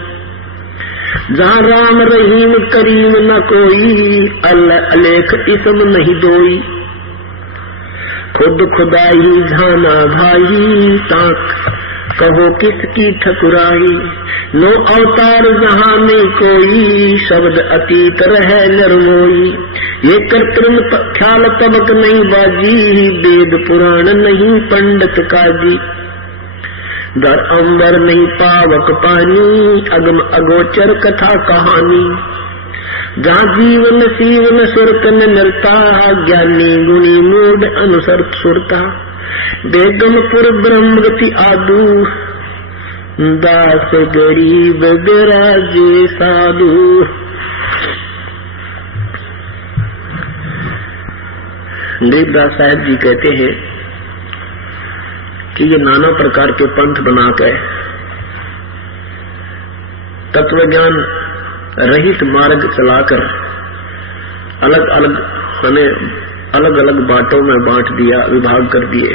जहाँ राम रहीम करीम न कोई, अल्लाह अलेख इसम नहीं दोई। खुद खुदाई झाना भाई, ताक कहो किसकी ठकुराई। 9 अवतार जहाँ में कोई, शब्द अतीत रहे नरमोई। ये कृत्रिम ख्याल तबक नहीं बाजी, वेद पुराण नहीं पंडित काजी। दर अंबर नहीं पावक पानी, अगम अगोचर कथा कहानी। जहाँ जीवन सीवन सुरत में मिलता, ज्ञानी गुणी मूड अनुसर सुरता। बेगमपुर ब्रह्मगति आदू, दास गरीब बिराजे साधु। देवदास साहब जी कहते हैं कि ये नाना प्रकार के पंथ बनाकर तत्वज्ञान रहित मार्ग चलाकर अलग अलग हमें अलग अलग बातों में बांट दिया, विभाग कर दिए।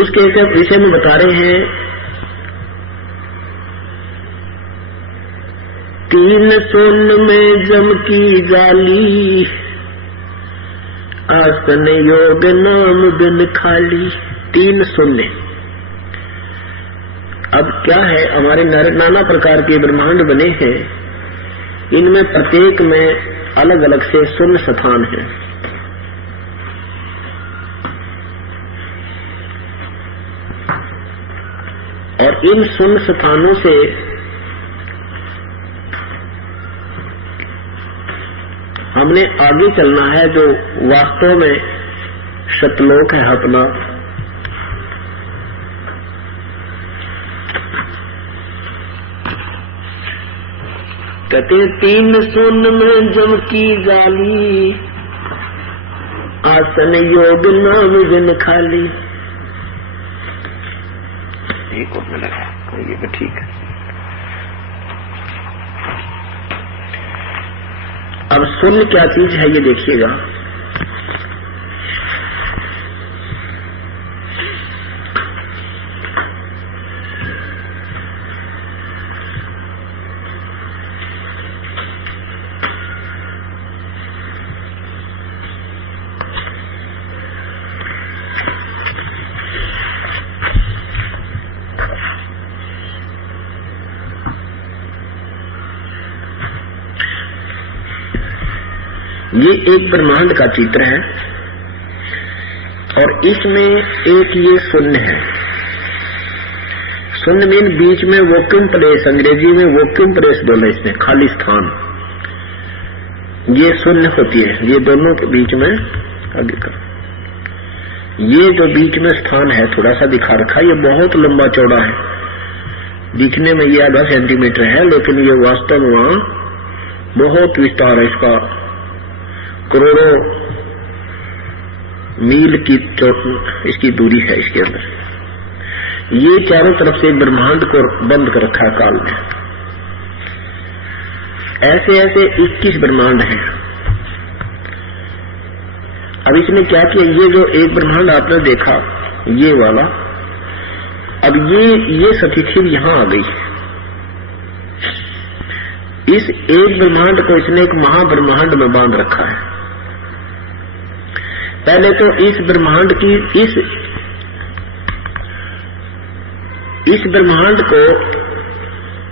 उसके विषय में बता रहे हैं, तीन सोन में जम की जाली, आसन योग नाम बिन खाली। तीन शून्य। अब क्या है, हमारे नाना प्रकार के ब्रह्मांड बने हैं, इनमें प्रत्येक में अलग अलग से शून्य स्थान है। और इन शून्य स्थानों से हमने आगे चलना है, जो वास्तव में सतलोक है अपना। कहते तीन सुन में जम की जाली, आसन योग नाम बिन खाली। एक और मिला, ये तो ठीक है। अब शून्य क्या चीज है ये देखिएगा। ये एक ब्रह्मांड का चित्र है और इसमें एक ये शून्य है। शून्य मीन बीच में वैक्यूम प्लेस, अंग्रेजी में वैक्यूम प्लेस बोले इसमें, खाली स्थान। ये शून्य होती है, ये दोनों के बीच में आगे का ये जो बीच में स्थान है थोड़ा सा दिखा रखा, ये बहुत लंबा चौड़ा है। दिखने में ये आधा सेंटीमीटर है, लेकिन ये वास्तव में वहां बहुत विस्तार है इसका। करोड़ों मील की इसकी दूरी है इसके अंदर। ये चारों तरफ से ब्रह्मांड को बंद कर रखा है काल में। ऐसे ऐसे 21 ब्रह्मांड हैं। अब इसने क्या किया, ये जो एक ब्रह्मांड आपने देखा ये वाला, अब ये सतिथि यहां आ गई। इस एक ब्रह्मांड को इसने एक महाब्रह्मांड में बांध रखा है। पहले तो इस ब्रह्मांड की इस ब्रह्मांड को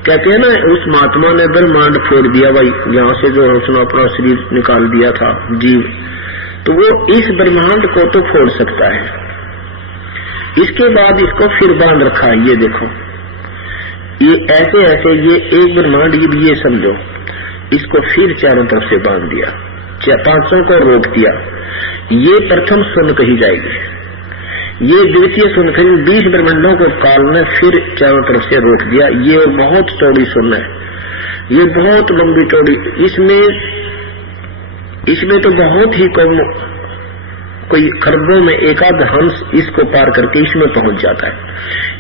कहते हैं ना, उस महात्मा ने ब्रह्मांड फोड़ दिया भाई, जहां से जो उसने अपना शरीर निकाल दिया था जीव, तो वो इस ब्रह्मांड को तो फोड़ सकता है। इसके बाद इसको फिर बांध रखा है। ये देखो, ये ऐसे ऐसे ये एक ब्रह्मांड, ये समझो, इसको फिर चारों तरफ से बांध दिया, 500 को रोक दिया। ये प्रथम सुन कही जाएगी, ये द्वितीय सुन कही। 20 ब्रह्मांडों को काल ने फिर चारों तरफ से रोक दिया। ये और बहुत चौड़ी सुन है, ये बहुत लंबी चौड़ी। इसमें तो बहुत ही कम, कोई खरबों में एकाध हंस इसको पार करके इसमें पहुंच जाता है।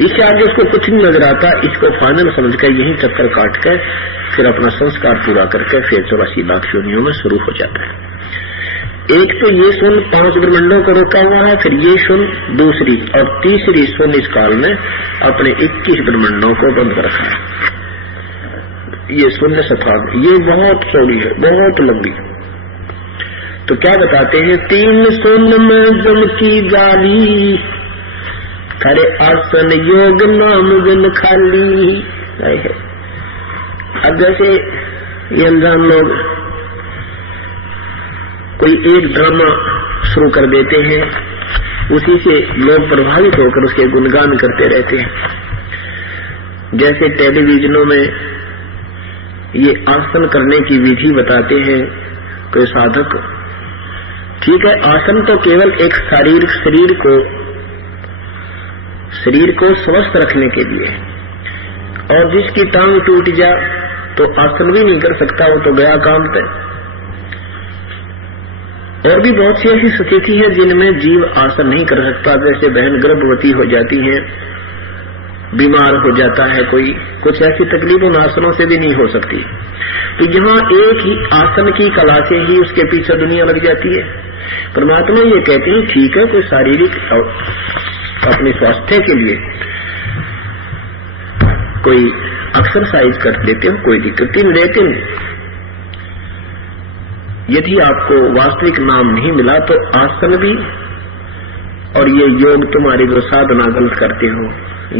इससे आगे उसको कुछ नहीं नजर आता। इसको फाइनल समझकर यही चक्कर काट कर फिर अपना संस्कार पूरा करके फिर 84 लाख योनियों में शुरू हो जाता है। एक तो ये सुन 5 ब्रह्मांडों को रोका हुआ है, फिर ये सुन दूसरी और तीसरी सुन इस काल में अपने 21 ब्रह्मांडों को बंद कर रखा है। ये शून्य स्थान, ये बहुत चौड़ी है, बहुत लंबी। तो क्या बताते हैं, 3 शून्य में जम की जाली, खड़े आसन योग नाम बिन खाली। अब जैसे ये अनजान लोग कोई एक ड्रामा शुरू कर देते हैं, उसी से लोग प्रभावित होकर उसके गुणगान करते रहते हैं। जैसे टेलीविजनों में ये आसन करने की विधि बताते हैं कोई साधक, ठीक है, आसन तो केवल एक शरीर को स्वस्थ रखने के लिए, और जिसकी टांग टूट जाए तो आसन भी नहीं कर सकता, वो तो गया काम पे। और भी बहुत सी ऐसी स्थिति है जिनमें जीव आसन नहीं कर सकता, जैसे बहन गर्भवती हो जाती है, बीमार हो जाता है कोई, कुछ ऐसी तकलीफ उन आसनों से भी नहीं हो सकती। तो जहां एक ही आसन की कला से ही उसके पीछे दुनिया लग जाती है। परमात्मा ये कहते हैं ठीक है, कोई शारीरिक अपने स्वास्थ्य के लिए कोई एक्सरसाइज कर लेते हो, कोई दिक्कत नहीं, लेकिन यदि आपको वास्तविक नाम नहीं मिला तो आसन भी और ये योग तुम्हारी जो साधना गलत करते हो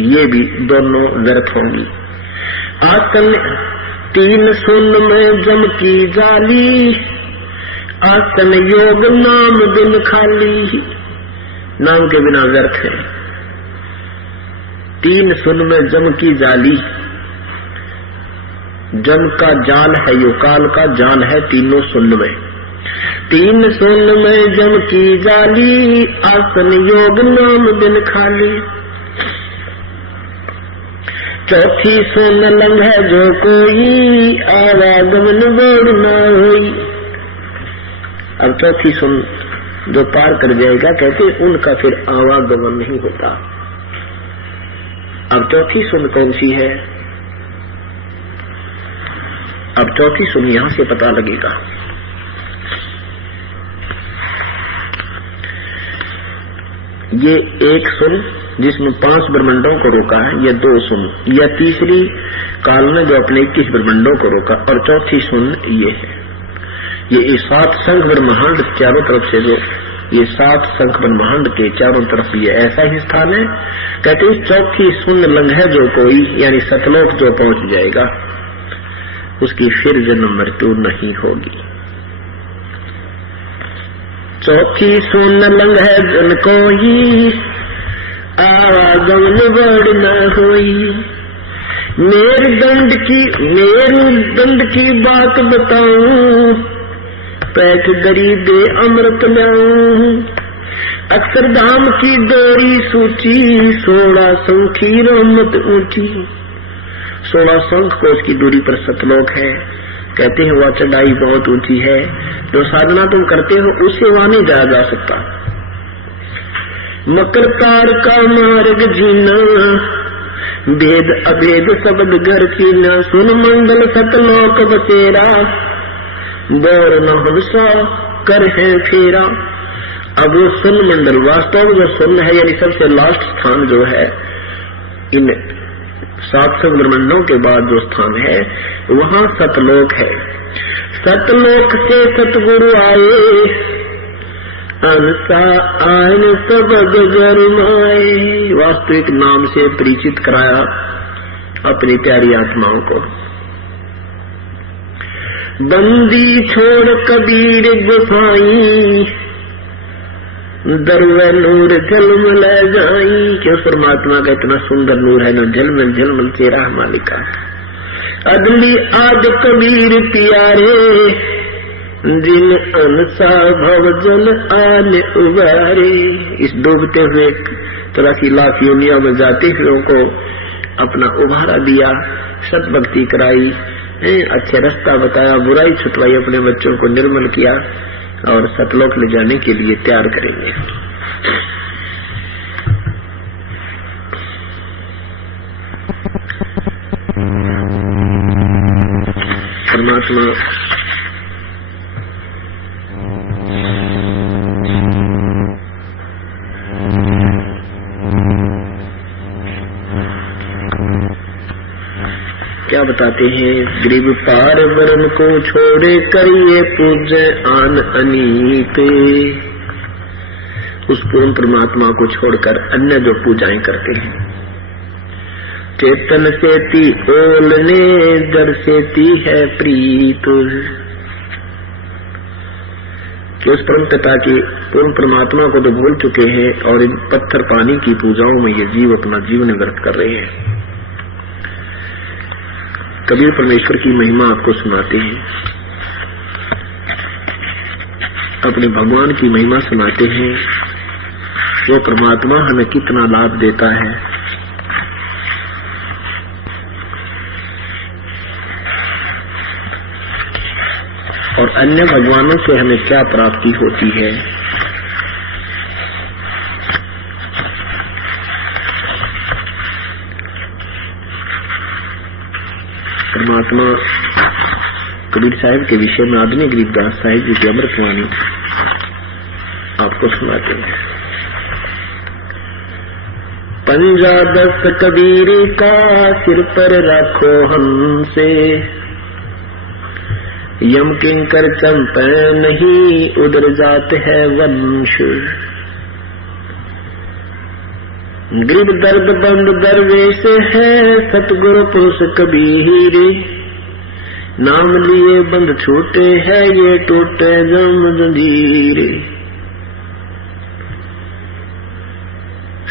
ये भी दोनों व्यर्थ होंगी। आसन 3 सुन में जम की जाली, आसन योग नाम दिल खाली, नाम के बिना व्यर्थ है। 3 सुन में जम की जाली, जम का जाल है, यो काल का जाल है तीनों सुन में। 3 सुन में जम की जाली, आसन योग नाम दिल खाली, चौथी सुन लंघ है जो कोई, आवागमन बोल न होई। अब चौथी सुन जो पार कर जाएगा, कहते उनका फिर आवागमन नहीं होता। अब चौथी सुन कौन सी है? अब चौथी सुन यहां से पता लगेगा। ये एक सुन जिसमें 5 ब्रह्मंडों को रोका है, या 2 सुन, या तीसरी काल ने जो अपने 21 ब्रह्मंडों को रोका, और चौथी सुन ये है। ये 7 संख ब्रह्मांड चारों तरफ से, जो ये 7 संख ब्रह्मांड के चारों तरफ ये ऐसा ही स्थान है। कहते हैं चौथी सुन लंघ है जो कोई, यानी सतलोक जो पहुंच जाएगा उसकी फिर जन्म मृत्यु नहीं होगी। चौथी सुन लंघ है जन कोई, आवागमन बढ़ न होई। मेरुदंड की बात बताऊं, पैठ गरीबे अमृत लाऊं। अक्षरधाम की डोरी सूची, 16 संखी रोमत ऊंची। 16 संख को उसकी दूरी पर सतलोक है। कहते हैं वह चढ़ाई बहुत ऊंची है, जो साधना तुम करते हो उससे वहां नहीं जाया जा सकता। मकर तार का मार्ग जीना, भेद अभेद शब्द घर कीना। सुन मंडल सतलोक बसेरा, बोर न हंसा कर है फेरा। अब वो सुन मंडल वास्तव जो सुन है, यानी सबसे लास्ट स्थान जो है, इन 7 ब्रह्मंडों के बाद जो स्थान है वहां सतलोक है। सतलोक से सतगुरु आए, अनसा आयन सब गरमाए। वास्तविक नाम से परिचित कराया अपनी प्यारी आत्माओं को। बंदी छोड़ कबीर गुफाई, दरवे नूर झलमल जाई। क्यों परमात्मा का इतना सुंदर नूर है, न झलमल झलमल तेरा मालिका। अदली आद कबीर प्यारे, दिन अनसा भव जल आने उबारे। इस डूबते हुए 83 लाख योनियों में जाते हुए को अपना उबारा दिया, सत भक्ति कराई, अच्छे रास्ता बताया, बुराई छुटवाई, अपने बच्चों को निर्मल किया और सतलोक ले जाने के लिए तैयार करेंगे। परमात्मा क्या बताते हैं? गरीब पार ब्रह्म को छोड़े करिए पूज्य आन अनीत। उस पूर्ण परमात्मा को छोड़कर अन्य जो पूजाएं करते हैं। चेतन सेती ओलने, जड़ सेती है प्रीत। कि उस परम पिता की पूर्ण परमात्मा को तो भूल चुके हैं और इन पत्थर पानी की पूजाओं में ये जीव अपना जीवन व्यर्थ कर रहे हैं। कबीर परमेश्वर की महिमा आपको सुनाते हैं, अपने भगवान की महिमा सुनाते हैं। वो परमात्मा हमें कितना लाभ देता है। और अन्य भगवानों से हमें क्या प्राप्ति होती है। परमात्मा कबीर साहिब के विषय में आदरणीय गरीबदास साहिब जी की अमृतवाणी आपको सुनाते हैं। पंजा दस्त कबीर का सिर पर रखो हमसे, यम किंकर चंपे नहीं उधर जात है वंश। गिर दर्द बंद दरवेश है सतगुरु पुरुष कबीर, नाम लिए बंद छूटे है ये टूटे जम जंजीर।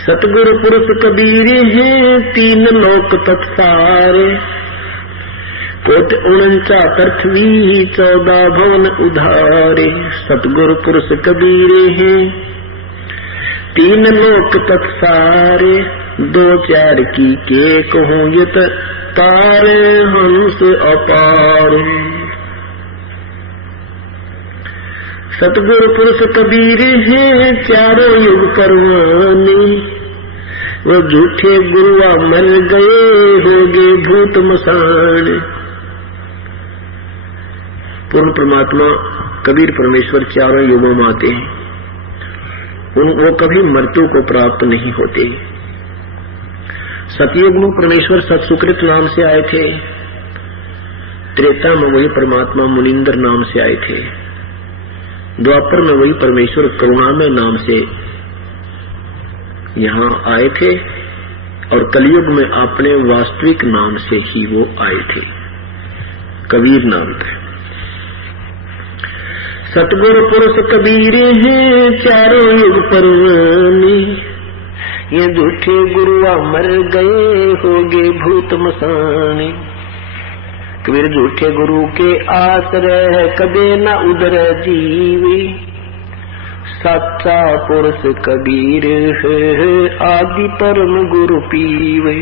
सतगुरु पुरुष कबीर है तीन लोक तत्सारे, कोट 49 पृथ्वी 14 भवन उधारे। सतगुरु पुरुष कबीर है तीन लोक तत्सारे, 2 4 की के कहूँ यत तारे हंस अपार। सतगुरु पुरुष कबीर है चारों युग परवाने, वो झूठे गुरुआ मर गए होगे भूत मसान। पूर्ण परमात्मा कबीर परमेश्वर चारों युगों में आते हैं, वो कभी मृत्यु को प्राप्त नहीं होते। सतयुग में परमेश्वर सत्सुकृत नाम से आए थे, त्रेता में वही परमात्मा मुनिंदर नाम से आए थे, द्वापर में वही परमेश्वर करुणामय नाम से यहाँ आए थे, और कलयुग में अपने वास्तविक नाम से ही वो आए थे, कबीर नाम पे। सतगुरु पुरुष कबीर है चारों युग परवानी, ये झूठे गुरुआ मर गए होगे भूत मसानी। कबीर झूठे गुरु के आश्रय कबे न उधर जीवे, सच्चा पुरुष कबीर है आदि परम गुरु पीवे।